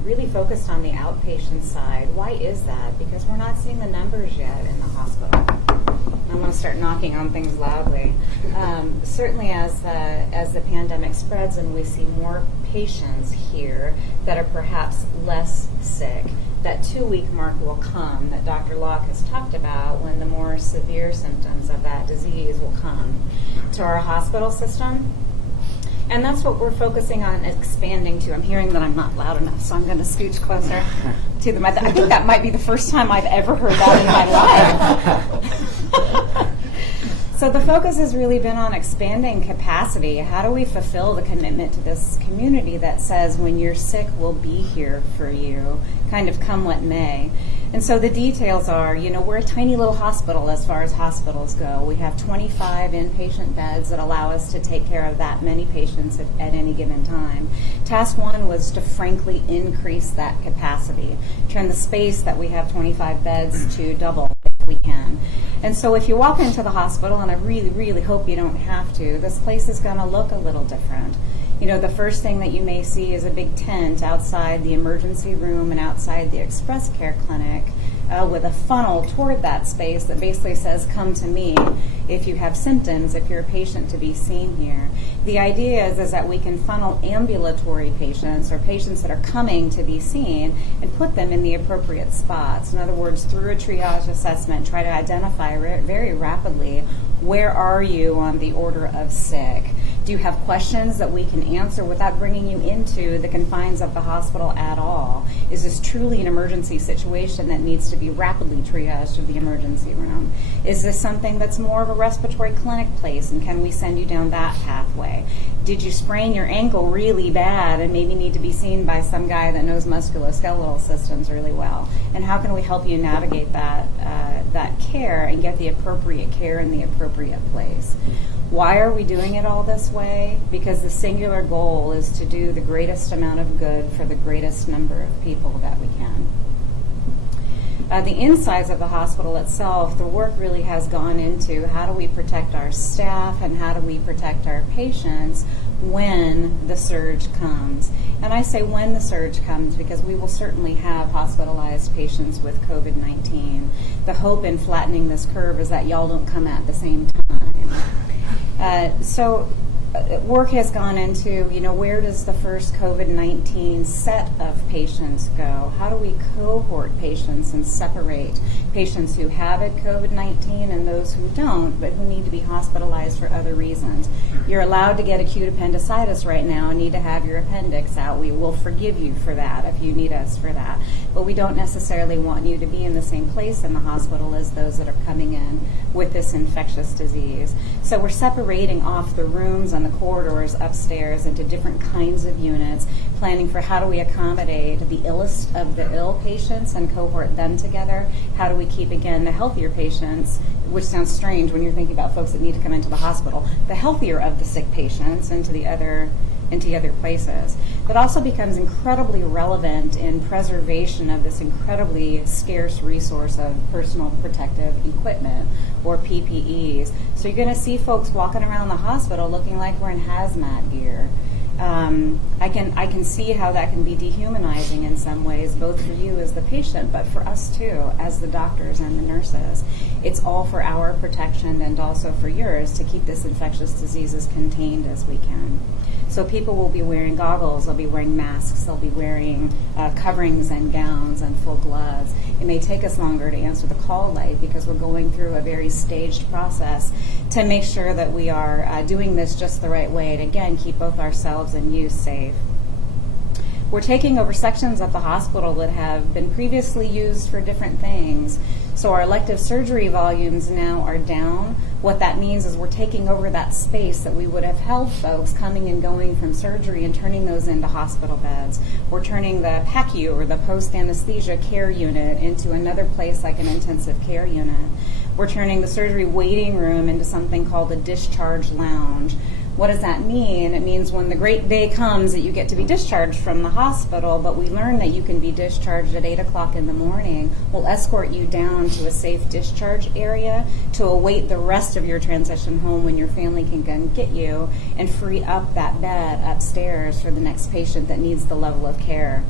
really focused on the outpatient side. Why is that? Because we're not seeing the numbers yet in the hospital. I'm going to start knocking on things loudly. Certainly as the pandemic spreads and we see more patients here that are perhaps less sick, that 2-week mark will come that Dr. Locke has talked about, when the more severe symptoms of that disease will come to our hospital system. And that's what we're focusing on expanding to. I'm hearing that I'm not loud enough, so I'm going to scooch closer to the mic. I think that might be the first time I've ever heard that in my life. So the focus has really been on expanding capacity. How do we fulfill the commitment to this community that says when you're sick, we'll be here for you, kind of come what may? And so the details are, we're a tiny little hospital as far as hospitals go. We have 25 inpatient beds that allow us to take care of that many patients at any given time. Task one was to frankly increase that capacity, turn the space that we have 25 beds to double if we can. And so if you walk into the hospital, and I really, really hope you don't have to, this place is going to look a little different. The first thing that you may see is a big tent outside the emergency room and outside the express care clinic with a funnel toward that space that basically says, come to me if you have symptoms, if you're a patient to be seen here. The idea is that we can funnel ambulatory patients or patients that are coming to be seen and put them in the appropriate spots. In other words, through a triage assessment, try to identify very rapidly, where are you on the order of sick? Do you have questions that we can answer without bringing you into the confines of the hospital at all? Is this truly an emergency situation that needs to be rapidly triaged to the emergency room? Is this something that's more of a respiratory clinic place, and can we send you down that pathway? Did you sprain your ankle really bad and maybe need to be seen by some guy that knows musculoskeletal systems really well? And how can we help you navigate that that care and get the appropriate care in the appropriate place. Why are we doing it all this way? Because the singular goal is to do the greatest amount of good for the greatest number of people that we can. The insides of the hospital itself, the work really has gone into how do we protect our staff and how do we protect our patients when the surge comes. And I say when the surge comes because we will certainly have hospitalized patients with COVID-19. The hope in flattening this curve is that y'all don't come at the same time. So work has gone into, where does the first COVID-19 set of patients go? How do we cohort patients and separate patients who have it, COVID-19, and those who don't, but who need to be hospitalized for other reasons? You're allowed to get acute appendicitis right now and need to have your appendix out. We will forgive you for that if you need us for that. But we don't necessarily want you to be in the same place in the hospital as those that are coming in with this infectious disease. So we're separating off the rooms and the corridors upstairs into different kinds of units, planning for how do we accommodate the illest of the ill patients and cohort them together. How do we keep, again, the healthier patients, which sounds strange when you're thinking about folks that need to come into the hospital, the healthier of the sick patients into the other places. That also becomes incredibly relevant in preservation of this incredibly scarce resource of personal protective equipment, or PPEs. So you're going to see folks walking around the hospital looking like we're in hazmat gear. I can see how that can be dehumanizing in some ways, both for you as the patient, but for us too, as the doctors and the nurses. It's all for our protection and also for yours to keep this infectious disease as contained as we can. So people will be wearing goggles, they'll be wearing masks, they'll be wearing coverings and gowns and full gloves. It may take us longer to answer the call light because we're going through a very staged process to make sure that we are doing this just the right way and, again, keep both ourselves and you safe. We're taking over sections of the hospital that have been previously used for different things. So our elective surgery volumes now are down. What that means is we're taking over that space that we would have held folks coming and going from surgery and turning those into hospital beds. We're turning the PACU, or the post-anesthesia care unit, into another place like an intensive care unit. We're turning the surgery waiting room into something called a discharge lounge. What does that mean? It means when the great day comes that you get to be discharged from the hospital, but we learn that you can be discharged at 8 o'clock in the morning. We'll escort you down to a safe discharge area to await the rest of your transition home when your family can come get you and free up that bed upstairs for the next patient that needs the level of care.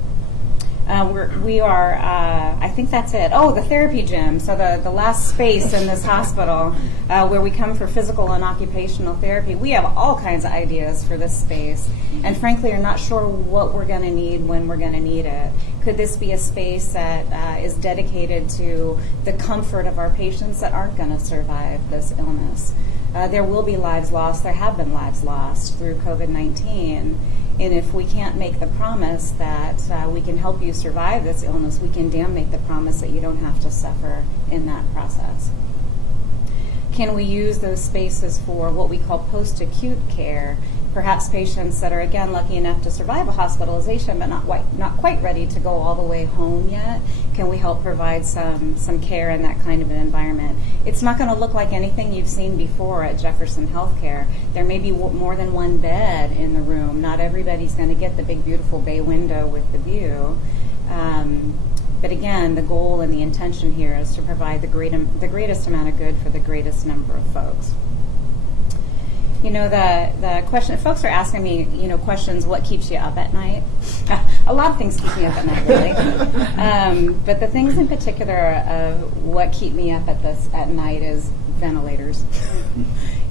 I think that's it. Oh, the therapy gym. So the last space in this hospital where we come for physical and occupational therapy. We have all kinds of ideas for this space and frankly are not sure what we're going to need when we're going to need it. Could this be a space that is dedicated to the comfort of our patients that aren't going to survive this illness? There will be lives lost. There have been lives lost through COVID-19. And if we can't make the promise that we can help you survive this illness, we can damn make the promise that you don't have to suffer in that process. Can we use those spaces for what we call post-acute care? Perhaps patients that are, again, lucky enough to survive a hospitalization but not quite ready to go all the way home yet. Can we help provide some care in that kind of an environment? It's not going to look like anything you've seen before at Jefferson Healthcare. There may be more than one bed in the room. Not everybody's going to get the big, beautiful bay window with the view. But again, the goal and the intention here is to provide the greatest amount of good for the greatest number of folks. The question, folks are asking me, questions, what keeps you up at night? A lot of things keep me up at night, really. But the things in particular of what keep me up at night is ventilators.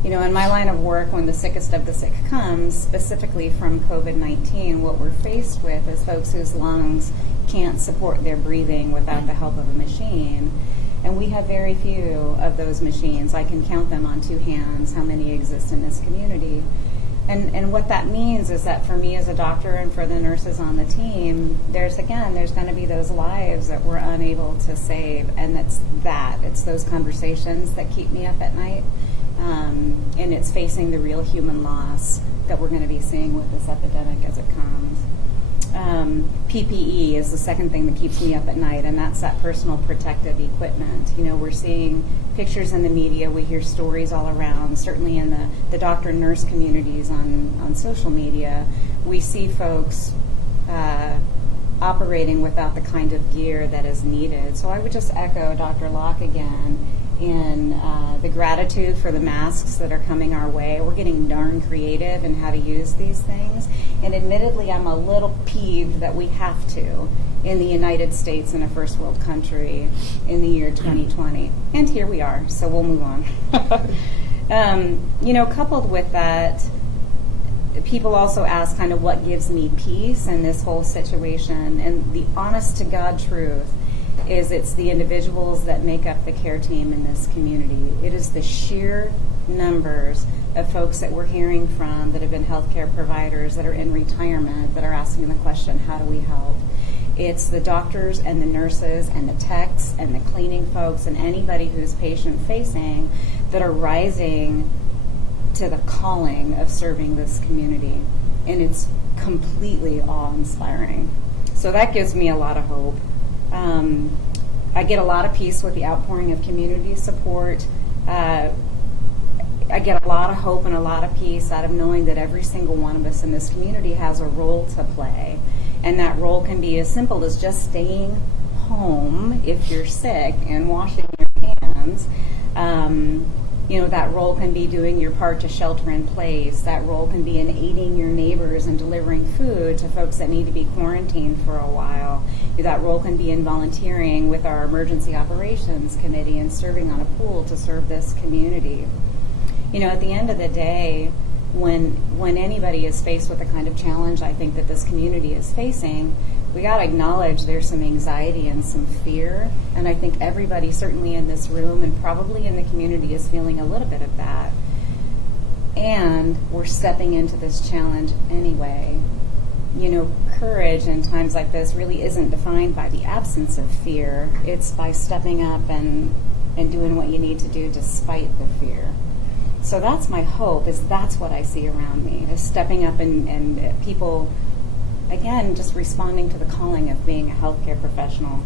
In my line of work, when the sickest of the sick comes, specifically from COVID-19, what we're faced with is folks whose lungs can't support their breathing without the help of a machine. And we have very few of those machines. I can count them on two hands, how many exist in this community. And what that means is that for me as a doctor and for the nurses on the team, there's going to be those lives that we're unable to save. And it's those conversations that keep me up at night. And it's facing the real human loss that we're going to be seeing with this epidemic as it comes. PPE is the second thing that keeps me up at night, and that's that personal protective equipment. You know, we're seeing pictures in the media, we hear stories all around, certainly in the doctor and nurse communities on social media. We see folks operating without the kind of gear that is needed. So I would just echo Dr. Locke again in the gratitude for the masks that are coming our way. We're getting darn creative in how to use these things. And admittedly, I'm a little peeved that we have to in the United States, in a first world country, in the year 2020. And here we are, so we'll move on. You know, coupled with that, people also ask kind of what gives me peace in this whole situation. And the honest to God truth is it's the individuals that make up the care team in this community. It is the sheer numbers of folks that we're hearing from that have been healthcare providers that are in retirement that are asking the question, how do we help? It's the doctors and the nurses and the techs and the cleaning folks and anybody who's patient facing that are rising to the calling of serving this community. And it's completely awe-inspiring. So that gives me a lot of hope. I get a lot of peace with the outpouring of community support. I get a lot of hope and a lot of peace out of knowing that every single one of us in this community has a role to play. And that role can be as simple as just staying home if you're sick and washing your hands. You know, that role can be doing your part to shelter in place. That role can be in aiding your neighbors and delivering food to folks that need to be quarantined for a while. That role can be in volunteering with our emergency operations committee and serving on a pool to serve this community. You know, at the end of the day, when anybody is faced with the kind of challenge I think that this community is facing, we got to acknowledge there's some anxiety and some fear, and I think everybody certainly in this room and probably in the community is feeling a little bit of that. And we're stepping into this challenge anyway. You know, courage in times like this really isn't defined by the absence of fear. It's by stepping up and doing what you need to do despite the fear. So that's my hope, is that's what I see around me, is stepping up and people, again, just responding to the calling of being a healthcare professional.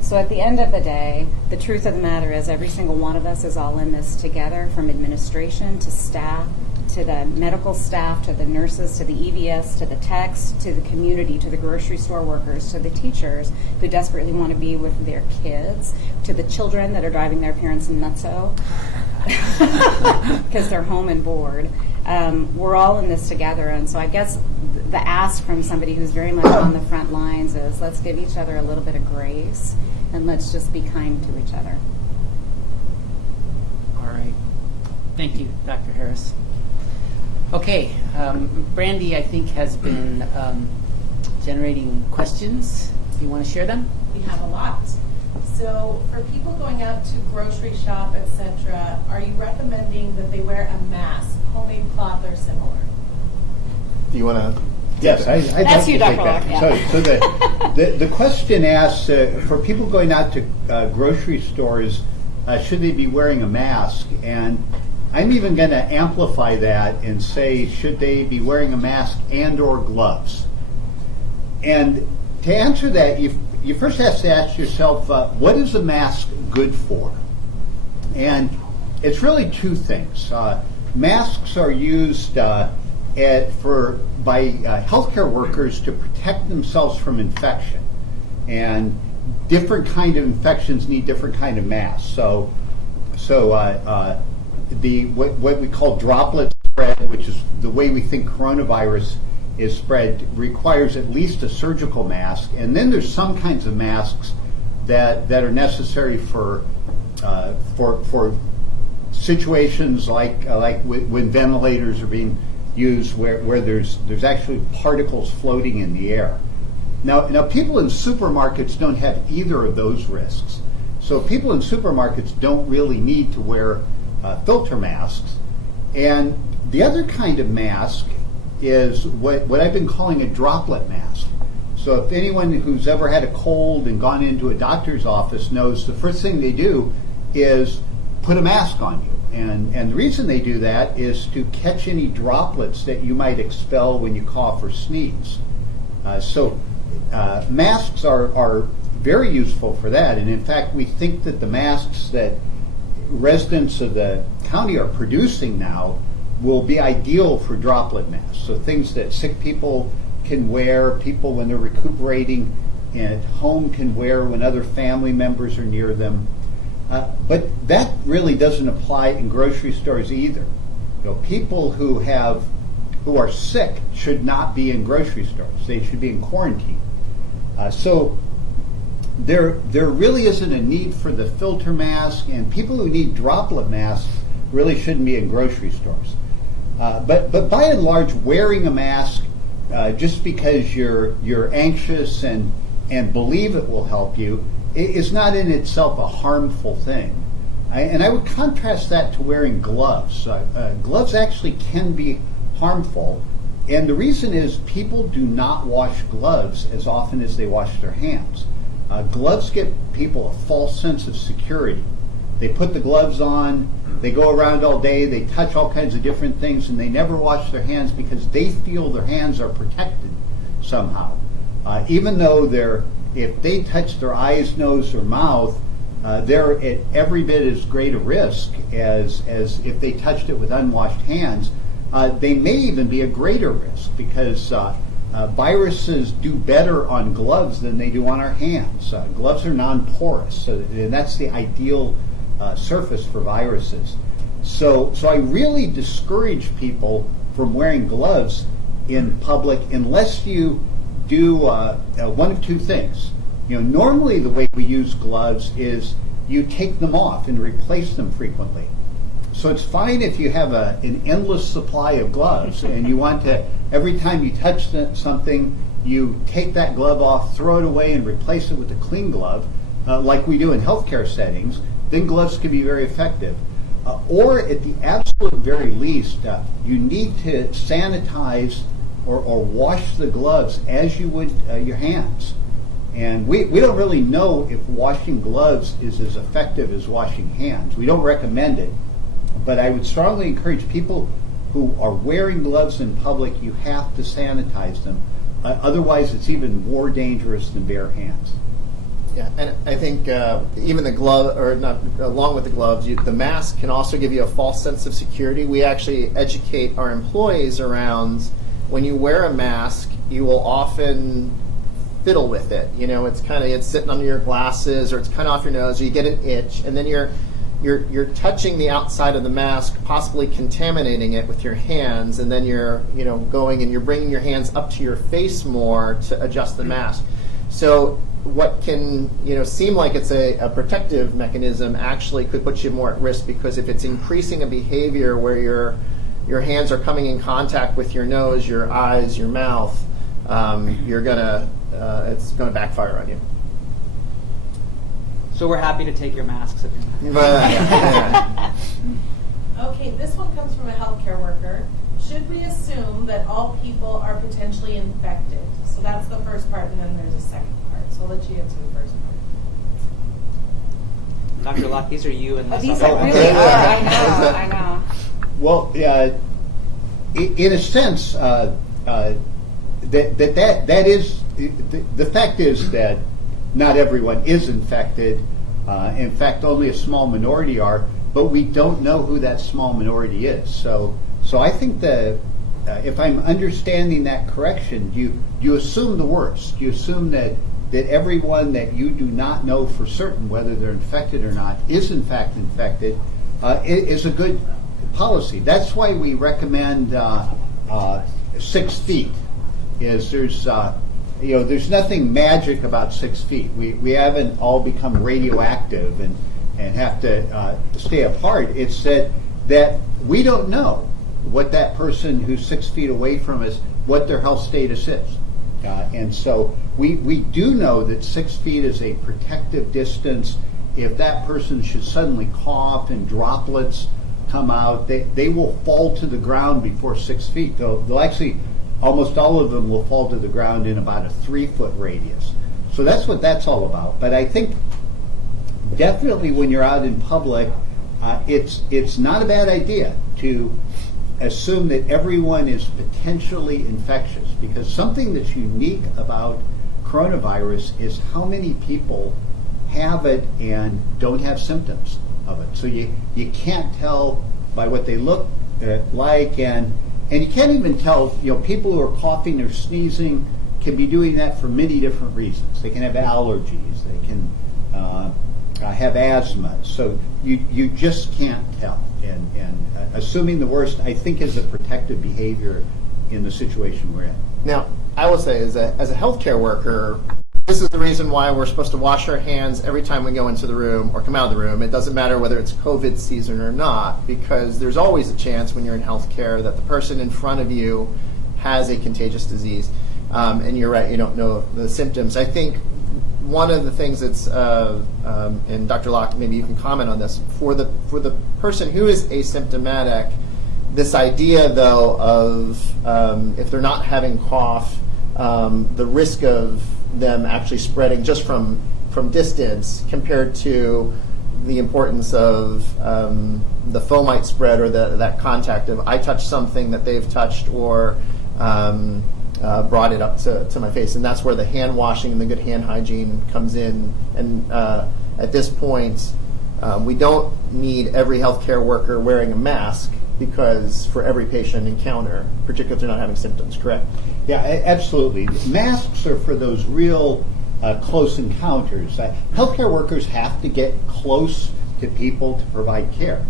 So at the end of the day, the truth of the matter is every single one of us is all in this together, from administration to staff, to the medical staff, to the nurses, to the EVS, to the techs, to the community, to the grocery store workers, to the teachers who desperately want to be with their kids, to the children that are driving their parents nutso because they're home and bored. We're all in this together, and so I guess the ask from somebody who's very much on the front lines is let's give each other a little bit of grace and let's just be kind to each other. All right. Thank you, Dr. Harris. Okay, Brandy, I think, has been generating questions. Do you want to share them? We have a lot. So for people going out to grocery shop, etc., are you recommending that they wear a mask, homemade cloth or similar? Do you want to? Yes, I'd That's like you, to take Dr. that. Locke, yeah. So the question asks, for people going out to grocery stores, should they be wearing a mask? And I'm even going to amplify that and say, should they be wearing a mask and or gloves? And to answer that, you first have to ask yourself, what is a mask good for? And it's really two things. Masks are used by healthcare workers to protect themselves from infection. And different kind of infections need different kind of masks. So what we call droplet spread, which is the way we think coronavirus is spread, requires at least a surgical mask. And then there's some kinds of masks that are necessary for situations like when ventilators are being used where there's actually particles floating in the air. Now people in supermarkets don't have either of those risks. So people in supermarkets don't really need to wear filter masks. And the other kind of mask is what I've been calling a droplet mask. So if anyone who's ever had a cold and gone into a doctor's office knows the first thing they do is put a mask on you. And the reason they do that is to catch any droplets that you might expel when you cough or sneeze. Masks are very useful for that, and in fact, we think that the masks that residents of the county are producing now will be ideal for droplet masks. So things that sick people can wear, people when they're recuperating at home can wear when other family members are near them. But that really doesn't apply in grocery stores either. People who are sick should not be in grocery stores. They should be in quarantine. So there really isn't a need for the filter mask, and people who need droplet masks really shouldn't be in grocery stores. But by and large, wearing a mask just because you're anxious and believe it will help you is not in itself a harmful thing. And I would contrast that to wearing gloves. Gloves actually can be harmful, and the reason is people do not wash gloves as often as they wash their hands. Gloves give people a false sense of security. They put the gloves on, they go around all day, they touch all kinds of different things, and they never wash their hands because they feel their hands are protected somehow. Even though if they touch their eyes, nose, or mouth, they're at every bit as great a risk as if they touched it with unwashed hands. They may even be a greater risk because viruses do better on gloves than they do on our hands. Gloves are non-porous, and that's the ideal surface for viruses. So I really discourage people from wearing gloves in public unless you do one of two things. Normally the way we use gloves is you take them off and replace them frequently. So it's fine if you have an endless supply of gloves and you want to, every time you touch something, you take that glove off, throw it away, and replace it with a clean glove, like we do in healthcare settings, then gloves can be very effective. Or at the absolute very least, you need to sanitize or wash the gloves as you would your hands. And we don't really know if washing gloves is as effective as washing hands. We don't recommend it. But I would strongly encourage people who are wearing gloves in public, you have to sanitize them. Otherwise, it's even more dangerous than bare hands. Yeah, and I think even the glove, or not along with the gloves, the mask can also give you a false sense of security. We actually educate our employees around when you wear a mask, you will often fiddle with it. It's sitting under your glasses, or it's kind of off your nose, or you get an itch, and then you're touching the outside of the mask, possibly contaminating it with your hands, and then you're going and you're bringing your hands up to your face more to adjust the mask. So what can seem like it's a protective mechanism actually could put you more at risk, because if it's increasing a behavior where your hands are coming in contact with your nose, your eyes, your mouth, it's gonna backfire on you. So we're happy to take your masks if you're not. Okay, this one comes from a healthcare worker. Should we assume that all people are potentially infected? So that's the first part, and then there's a second part. So I'll let you answer the first part. Dr. Locke, these are you and These are really are. I know. Well, in a sense, that is the fact is that not everyone is infected. In fact, only a small minority are, but we don't know who that small minority is. So I think that if I'm understanding that correction, you assume the worst. You assume that everyone that you do not know for certain whether they're infected or not is in fact infected. Is a good policy. That's why we recommend 6 feet. There's nothing magic about 6 feet. We haven't all become radioactive and have to stay apart. It's that we don't know what that person who's 6 feet away from us, what their health status is. And so we do know that 6 feet is a protective distance. If that person should suddenly cough and droplets come out, they will fall to the ground before 6 feet. They'll actually, almost all of them will fall to the ground in about a 3-foot radius. So that's what that's all about. But I think definitely when you're out in public, it's not a bad idea to assume that everyone is potentially infectious, because something that's unique about coronavirus is how many people have it and don't have symptoms of it. So you can't tell by what they look like, and you can't even tell, people who are coughing or sneezing can be doing that for many different reasons. They can have allergies, they can have asthma, so you just can't tell. And assuming the worst, I think, is a protective behavior in the situation we're in. Now, I will say, as a healthcare worker, this is the reason why we're supposed to wash our hands every time we go into the room or come out of the room. It doesn't matter whether it's COVID season or not, because there's always a chance when you're in healthcare that the person in front of you has a contagious disease. And you're right, you don't know the symptoms. I think one of the things that's, and Dr. Locke, maybe you can comment on this, for the person who is asymptomatic, this idea, though, of if they're not having cough, the risk of them actually spreading just from distance compared to the importance of the fomite spread, or that contact of I touched something that they've touched, or brought it up to my face. And that's where the hand washing and the good hand hygiene comes in. And at this point, we don't need every healthcare worker wearing a mask, because for every patient encounter, particularly if they're not having symptoms, correct? Yeah, absolutely. Masks are for those real close encounters. Healthcare workers have to get close to people to provide care.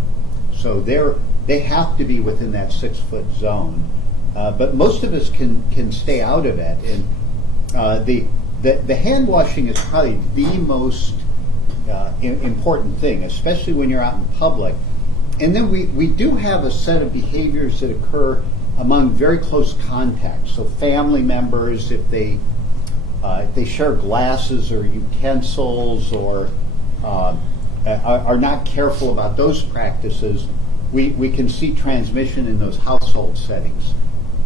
So they have to be within that 6-foot zone. But most of us can stay out of it. And the hand washing is probably the most important thing, especially when you're out in public. And then we do have a set of behaviors that occur among very close contacts. So family members, if they share glasses or utensils, or are not careful about those practices, we can see transmission in those household settings.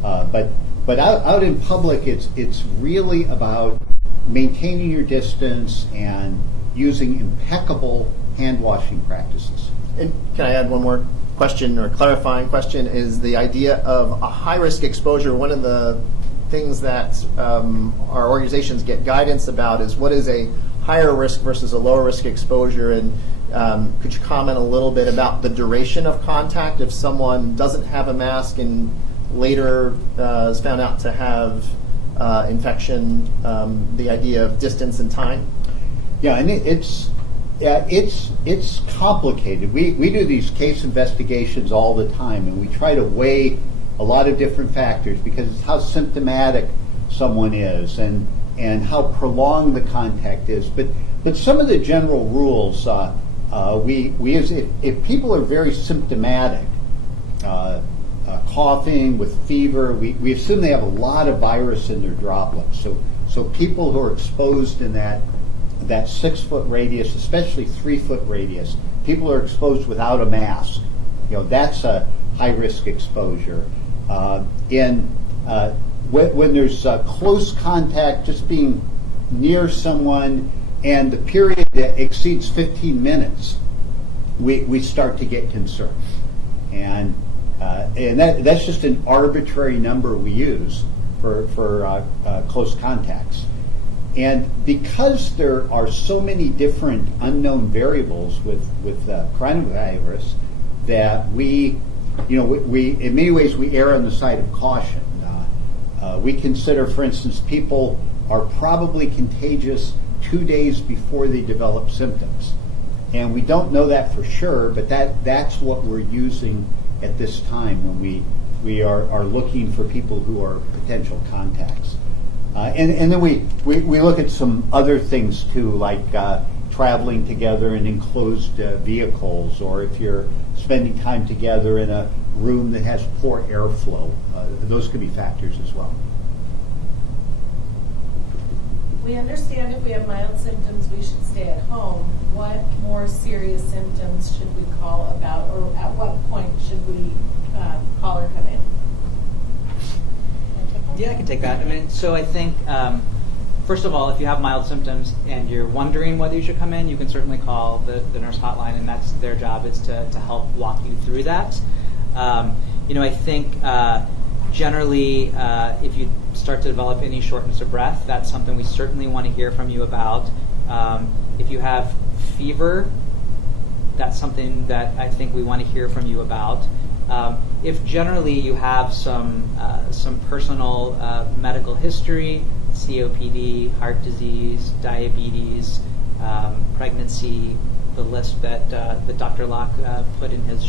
But out in public, it's really about maintaining your distance and using impeccable hand washing practices. And can I add one more question, or clarifying question, is the idea of a high-risk exposure. One of the things that our organizations get guidance about is what is a higher risk versus a lower risk exposure. And could you comment a little bit about the duration of contact if someone doesn't have a mask and later is found out to have infection, the idea of distance and time? Yeah, and it's complicated. We do these case investigations all the time, and we try to weigh a lot of different factors, because it's how symptomatic someone is and how prolonged the contact is. But some of the general rules, we use, if people are very symptomatic, coughing with fever, we assume they have a lot of virus in their droplets. So people who are exposed in that 6-foot radius, especially 3-foot radius, people who are exposed without a mask, that's a high risk exposure. When there's close contact, just being near someone, and the period that exceeds 15 minutes, we start to get concerned. And that's just an arbitrary number we use for close contacts. And because there are so many different unknown variables with coronavirus, that we in many ways we err on the side of caution. We consider, for instance, people are probably contagious 2 days before they develop symptoms, and we don't know that for sure. But that's what we're using at this time when we are looking for people who are potential contacts. And then we look at some other things too, like traveling together in enclosed vehicles, or if you're spending time together in a room that has poor airflow. Those could be factors as well. We understand if we have mild symptoms, we should stay at home. What more serious symptoms should we call about, or at what point should we call or come in? Yeah, I can take that. So I think, first of all, if you have mild symptoms and you're wondering whether you should come in, you can certainly call the nurse hotline, and that's their job, is to help walk you through that. I think generally, if you start to develop any shortness of breath, that's something we certainly want to hear from you about. If you have fever, that's something that I think we want to hear from you about. If generally you have some personal medical history, COPD, heart disease, diabetes, pregnancy, the list that Dr. Locke put in his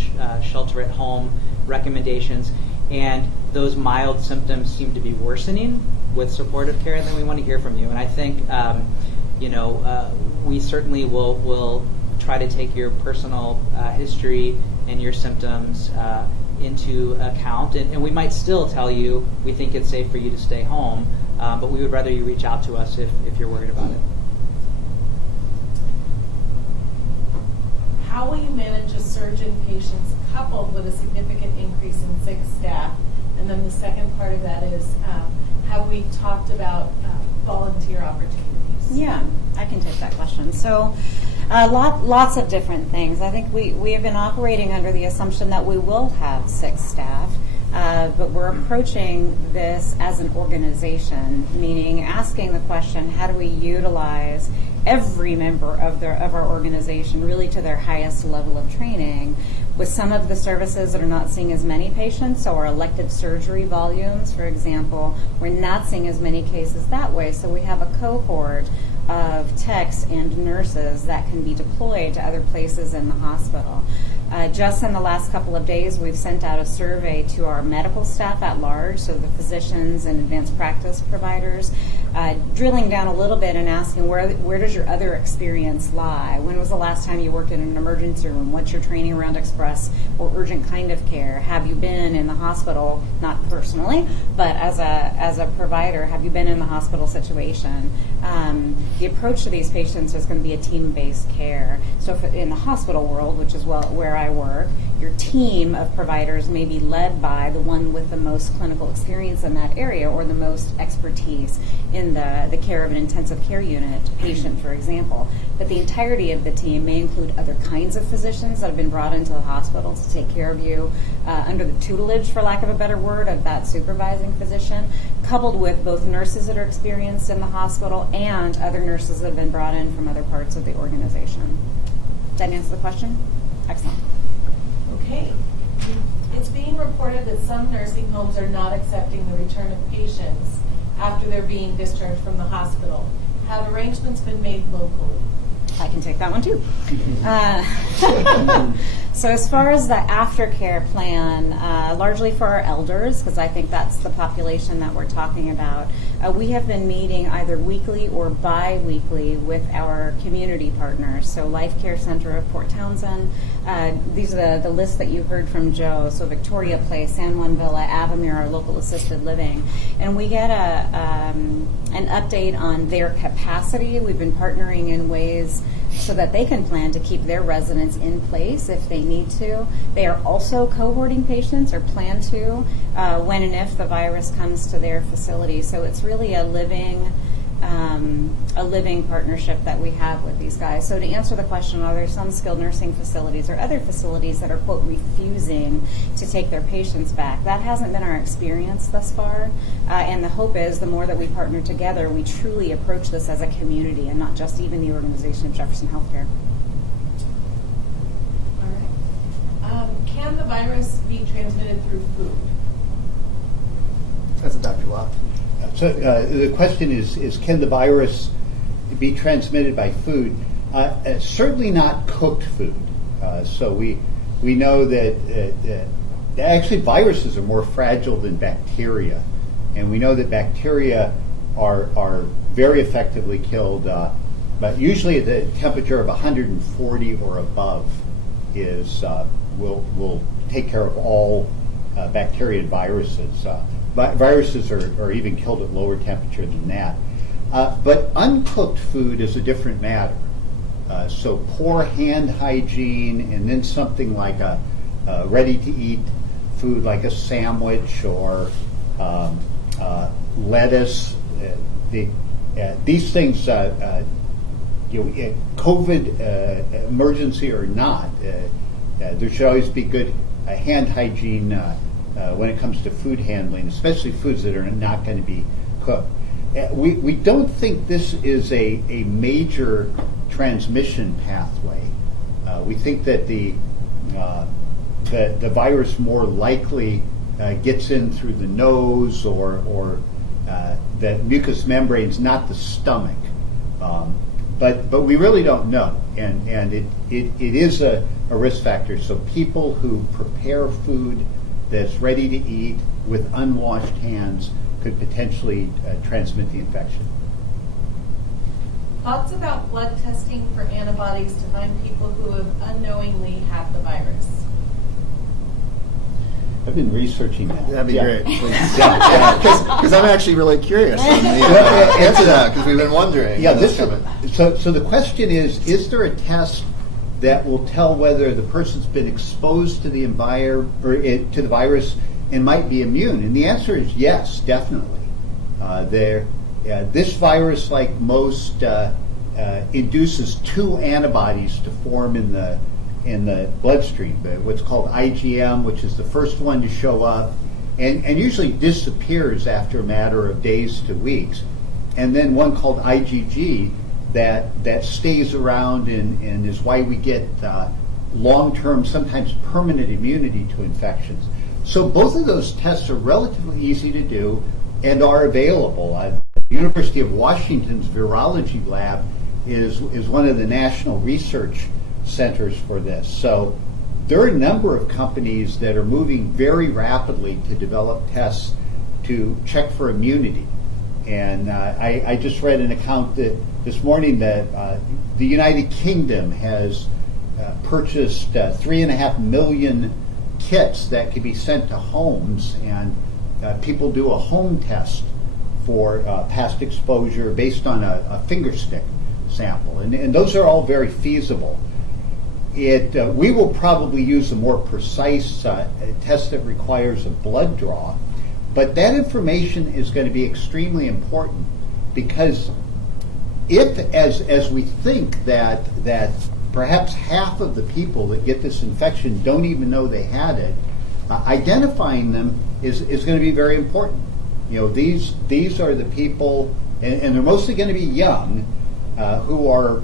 shelter at home recommendations, and those mild symptoms seem to be worsening with supportive care, then we want to hear from you. And I think we certainly will try to take your personal history and your symptoms into account, and we might still tell you we think it's safe for you to stay home, but we would rather you reach out to us if you're worried about it. How will you manage a surge in patients coupled with a significant increase in sick staff? And then the second part of that is, have we talked about volunteer opportunities? Yeah, I can take that question. So lots of different things. I think we have been operating under the assumption that we will have sick staff, but we're approaching this as an organization, meaning asking the question, how do we utilize every member of our organization really to their highest level of training, with some of the services that are not seeing as many patients. So our elective surgery volumes, for example, we're not seeing as many cases that way. So we have a cohort of techs and nurses that can be deployed to other places in the hospital. Just in the last couple of days, we've sent out a survey to our medical staff at large, so the physicians and advanced practice providers, drilling down a little bit and asking where does your other experience lie? When was the last time you worked in an emergency room? What's your training around express or urgent kind of care? Have you been in the hospital, not personally, but as a provider, have you been in the hospital situation? The approach to these patients is going to be a team-based care. So if in the hospital world, which is where I work, your team of providers may be led by the one with the most clinical experience in that area or the most expertise in the care of an intensive care unit patient, for example. But the entirety of the team may include other kinds of physicians that have been brought into the hospital to take care of you under the tutelage, for lack of a better word, of that supervising physician, coupled with both nurses that are experienced in the hospital and other nurses that have been brought in from other parts of the organization. Did that answer the question? Excellent. Okay. It's being reported that some nursing homes are not accepting the return of patients after they're being discharged from the hospital. Have arrangements been made locally? I can take that one too. So as far as the aftercare plan, largely for our elders, because I think that's the population that we're talking about, we have been meeting either weekly or bi-weekly with our community partners. So Life Care Center of Port Townsend, these are the lists that you heard from Joe. So Victoria Place, San Juan Villa, Avamere, our local assisted living. And we get an update on their capacity. We've been partnering in ways so that they can plan to keep their residents in place if they need to. They are also cohorting patients or plan to when and if the virus comes to their facility. So it's really a living partnership that we have with these guys. So to answer the question, are there some skilled nursing facilities or other facilities that are, quote, refusing to take their patients back? That hasn't been our experience thus far. And the hope is the more that we partner together, we truly approach this as a community and not just even the organization of Jefferson Healthcare. All right. Can the virus be transmitted through food? That's a Dr. Locke. So the question is can the virus be transmitted by food? Certainly not cooked food. So we know that actually viruses are more fragile than bacteria, and we know that bacteria are very effectively killed, but usually at the temperature of 140 or above will take care of all bacteria and viruses. Viruses are even killed at lower temperature than that. But uncooked food is a different matter. So poor hand hygiene, and then something like a ready-to-eat food like a sandwich or lettuce. These things, COVID emergency or not, there should always be good hand hygiene when it comes to food handling, especially foods that are not going to be cooked. We don't think this is a major transmission pathway. We think that the virus more likely gets in through the nose or the mucous membranes, not the stomach. But we really don't know, and it is a risk factor. So people who prepare food that's ready to eat with unwashed hands could potentially transmit the infection. Thoughts about blood testing for antibodies to find people who have unknowingly had the virus? I've been researching that. That'd be Yeah. great. Because I'm actually really curious on the answer to that, because we've been wondering. Yeah, when this that's coming. so the question is there a test that will tell whether the person's been exposed to the to the virus and might be immune? And the answer is yes, definitely. This virus, like most, induces two antibodies to form in the bloodstream. What's called IgM, which is the first one to show up, and usually disappears after a matter of days to weeks. And then one called IgG that stays around and is why we get long-term, sometimes permanent immunity to infections. So both of those tests are relatively easy to do and are available. The University of Washington's virology lab is one of the national research centers for this. So there are a number of companies that are moving very rapidly to develop tests to check for immunity. And I just read an account this morning that the United Kingdom has purchased 3.5 million kits that can be sent to homes, and people do a home test for past exposure based on a finger stick sample. And those are all very feasible. We will probably use a more precise test that requires a blood draw, but that information is going to be extremely important, because if, as we think that perhaps half of the people that get this infection don't even know they had it, identifying them is going to be very important. These are the people, and they're mostly going to be young, who are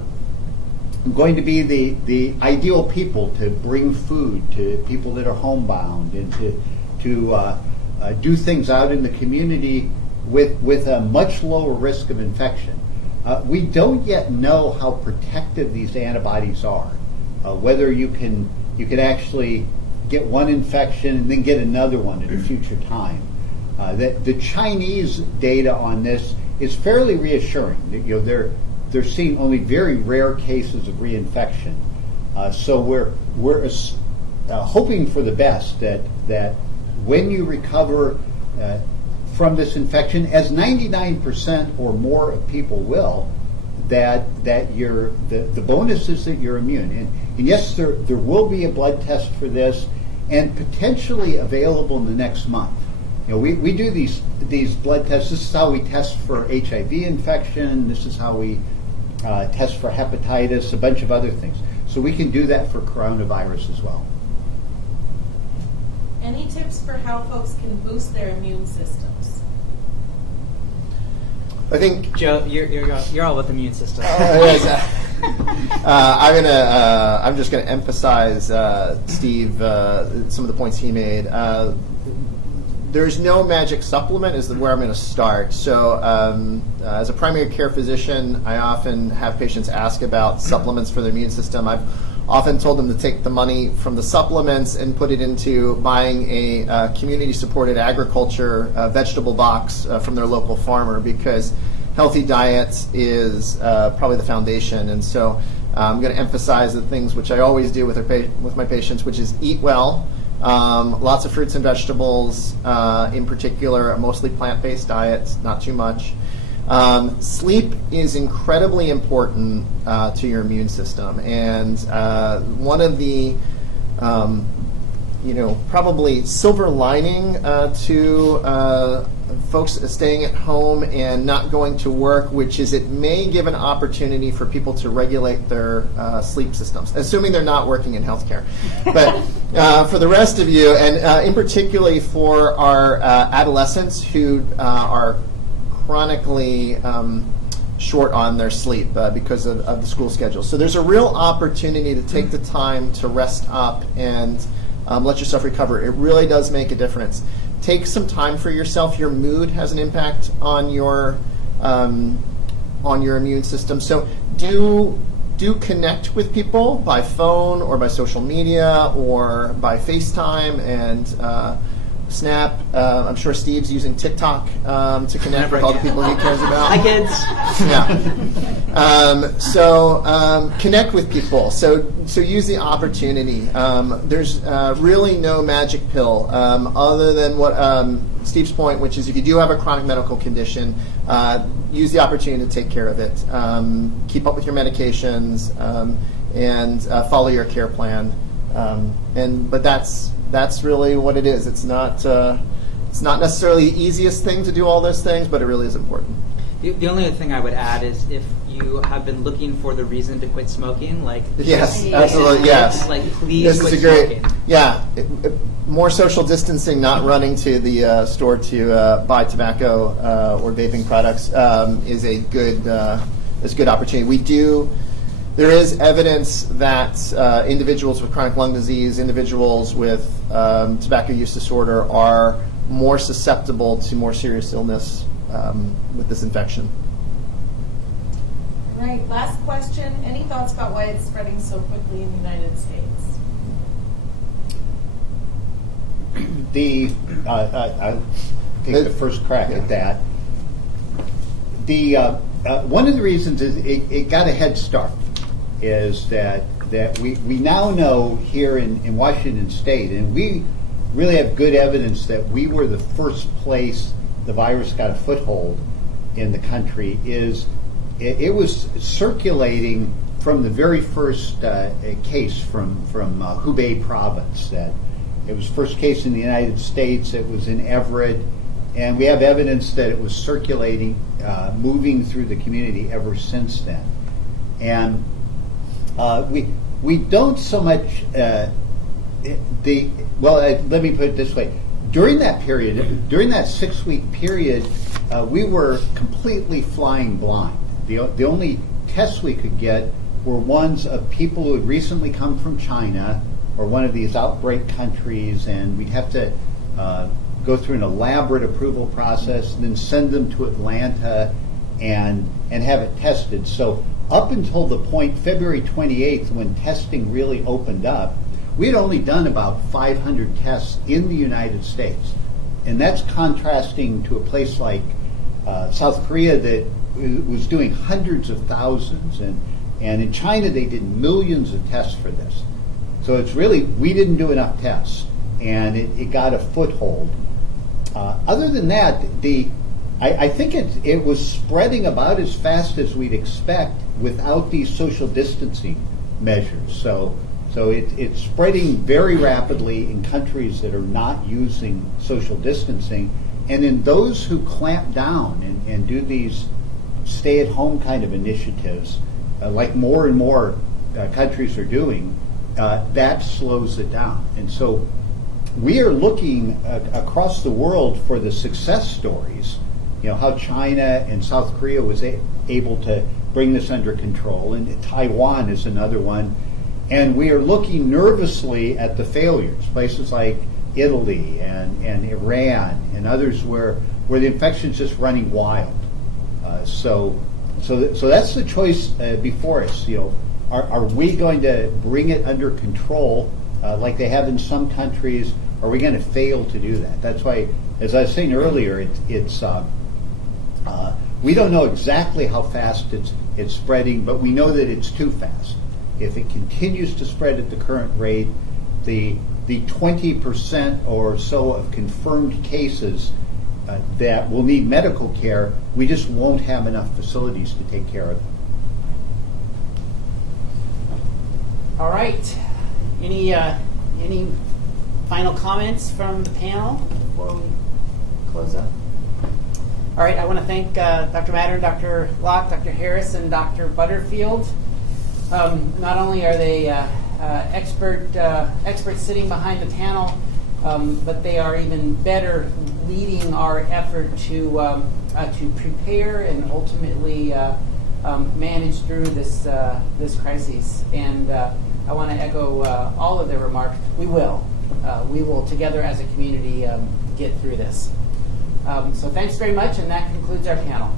going to be the ideal people to bring food to people that are homebound and to do things out in the community with a much lower risk of infection. We don't yet know how protective these antibodies are. Whether you can actually get one infection and then get another one at a future time. The Chinese data on this is fairly reassuring. They're seeing only very rare cases of reinfection. So we're hoping for the best that when you recover from this infection, as 99% or more of people will, that the bonus is that you're immune. And yes, there will be a blood test for this, and potentially available in the next month. We do these blood tests. This is how we test for HIV infection. This is how we test for hepatitis, a bunch of other things. So we can do that for coronavirus as well. Any tips for how folks can boost their immune systems? I think Joe, you're all about the immune system. I'm just gonna emphasize, Steve, some of the points he made. There's no magic supplement is where I'm going to start. So as a primary care physician, I often have patients ask about supplements for their immune system. I've often told them to take the money from the supplements and put it into buying a community-supported agriculture vegetable box from their local farmer, because healthy diets is probably the foundation. And so I'm going to emphasize the things which I always do with my patients, which is eat well. Lots of fruits and vegetables, in particular, mostly plant-based diets, not too much. Sleep is incredibly important to your immune system, and one of the probably silver lining to folks staying at home and not going to work, which is it may give an opportunity for people to regulate their sleep systems, assuming they're not working in healthcare. But for the rest of you, and in particularly for our adolescents who are chronically short on their sleep because of the school schedule. So there's a real opportunity to take the time to rest up and let yourself recover. It really does make a difference. Take some time for yourself. Your mood has an impact on your immune system. So do connect with people by phone or by social media or by FaceTime and Snap. I'm sure Steve's using TikTok to connect with all the people he cares about. Hi, kids. Yeah. So connect with people. So use the opportunity. There's really no magic pill other than what Steve's point, which is if you do have a chronic medical condition, use the opportunity to take care of it. Keep up with your medications and follow your care plan. But that's really what it is. It's not necessarily the easiest thing to do all those things, but it really is important. The only other thing I would add is if you have been looking for the reason to quit smoking, like yes, absolutely, yes. Like please this quit is a great, smoking. yeah. More social distancing, not running to the store to buy tobacco or vaping products is a good opportunity. There is evidence that individuals with chronic lung disease, individuals with tobacco use disorder are more susceptible to more serious illness with this infection. Right, last question. Any thoughts about why it's spreading so quickly in the United States? I'll take the first crack at that. One of the reasons is it got a head start is that we now know here in Washington State, and we really have good evidence that we were the first place the virus got a foothold in the country, is it was circulating from the very first case from Hubei province. That it was first case in the United States. It was in Everett, and we have evidence that it was circulating, moving through the community ever since then. And we don't so much let me put it this way. During that period, during that 6-week period, we were completely flying blind. The only tests we could get were ones of people who had recently come from China or one of these outbreak countries, and we'd have to go through an elaborate approval process and then send them to Atlanta and have it tested. So up until the point February 28th, when testing really opened up, we had only done about 500 tests in the United States. And that's contrasting to a place like South Korea that was doing hundreds of thousands. And in China, they did millions of tests for this. So it's really, we didn't do enough tests, and it got a foothold. Other than that, I think it was spreading about as fast as we'd expect without these social distancing measures. So it's spreading very rapidly in countries that are not using social distancing. And in those who clamp down and do these stay-at-home kind of initiatives, like more and more countries are doing, that slows it down. And so we are looking across the world for the success stories, how China and South Korea was able to bring this under control, and Taiwan is another one. And we are looking nervously at the failures, places like Italy and Iran and others where the infection's just running wild. So that's the choice before us. Are we going to bring it under control like they have in some countries? Or are we going to fail to do that? That's why, as I was saying earlier, we don't know exactly how fast it's spreading, but we know that it's too fast. If it continues to spread at the current rate, the 20% or so of confirmed cases that will need medical care, we just won't have enough facilities to take care of them. All right. Any final comments from the panel before we close up? All right, I want to thank Dr. Mattern, Dr. Locke, Dr. Harris, and Dr. Butterfield. Not only are they experts sitting behind the panel, but they are even better leading our effort to prepare and ultimately manage through this crisis. And I want to echo all of their remarks. We will together as a community get through this. So thanks very much, and that concludes our panel.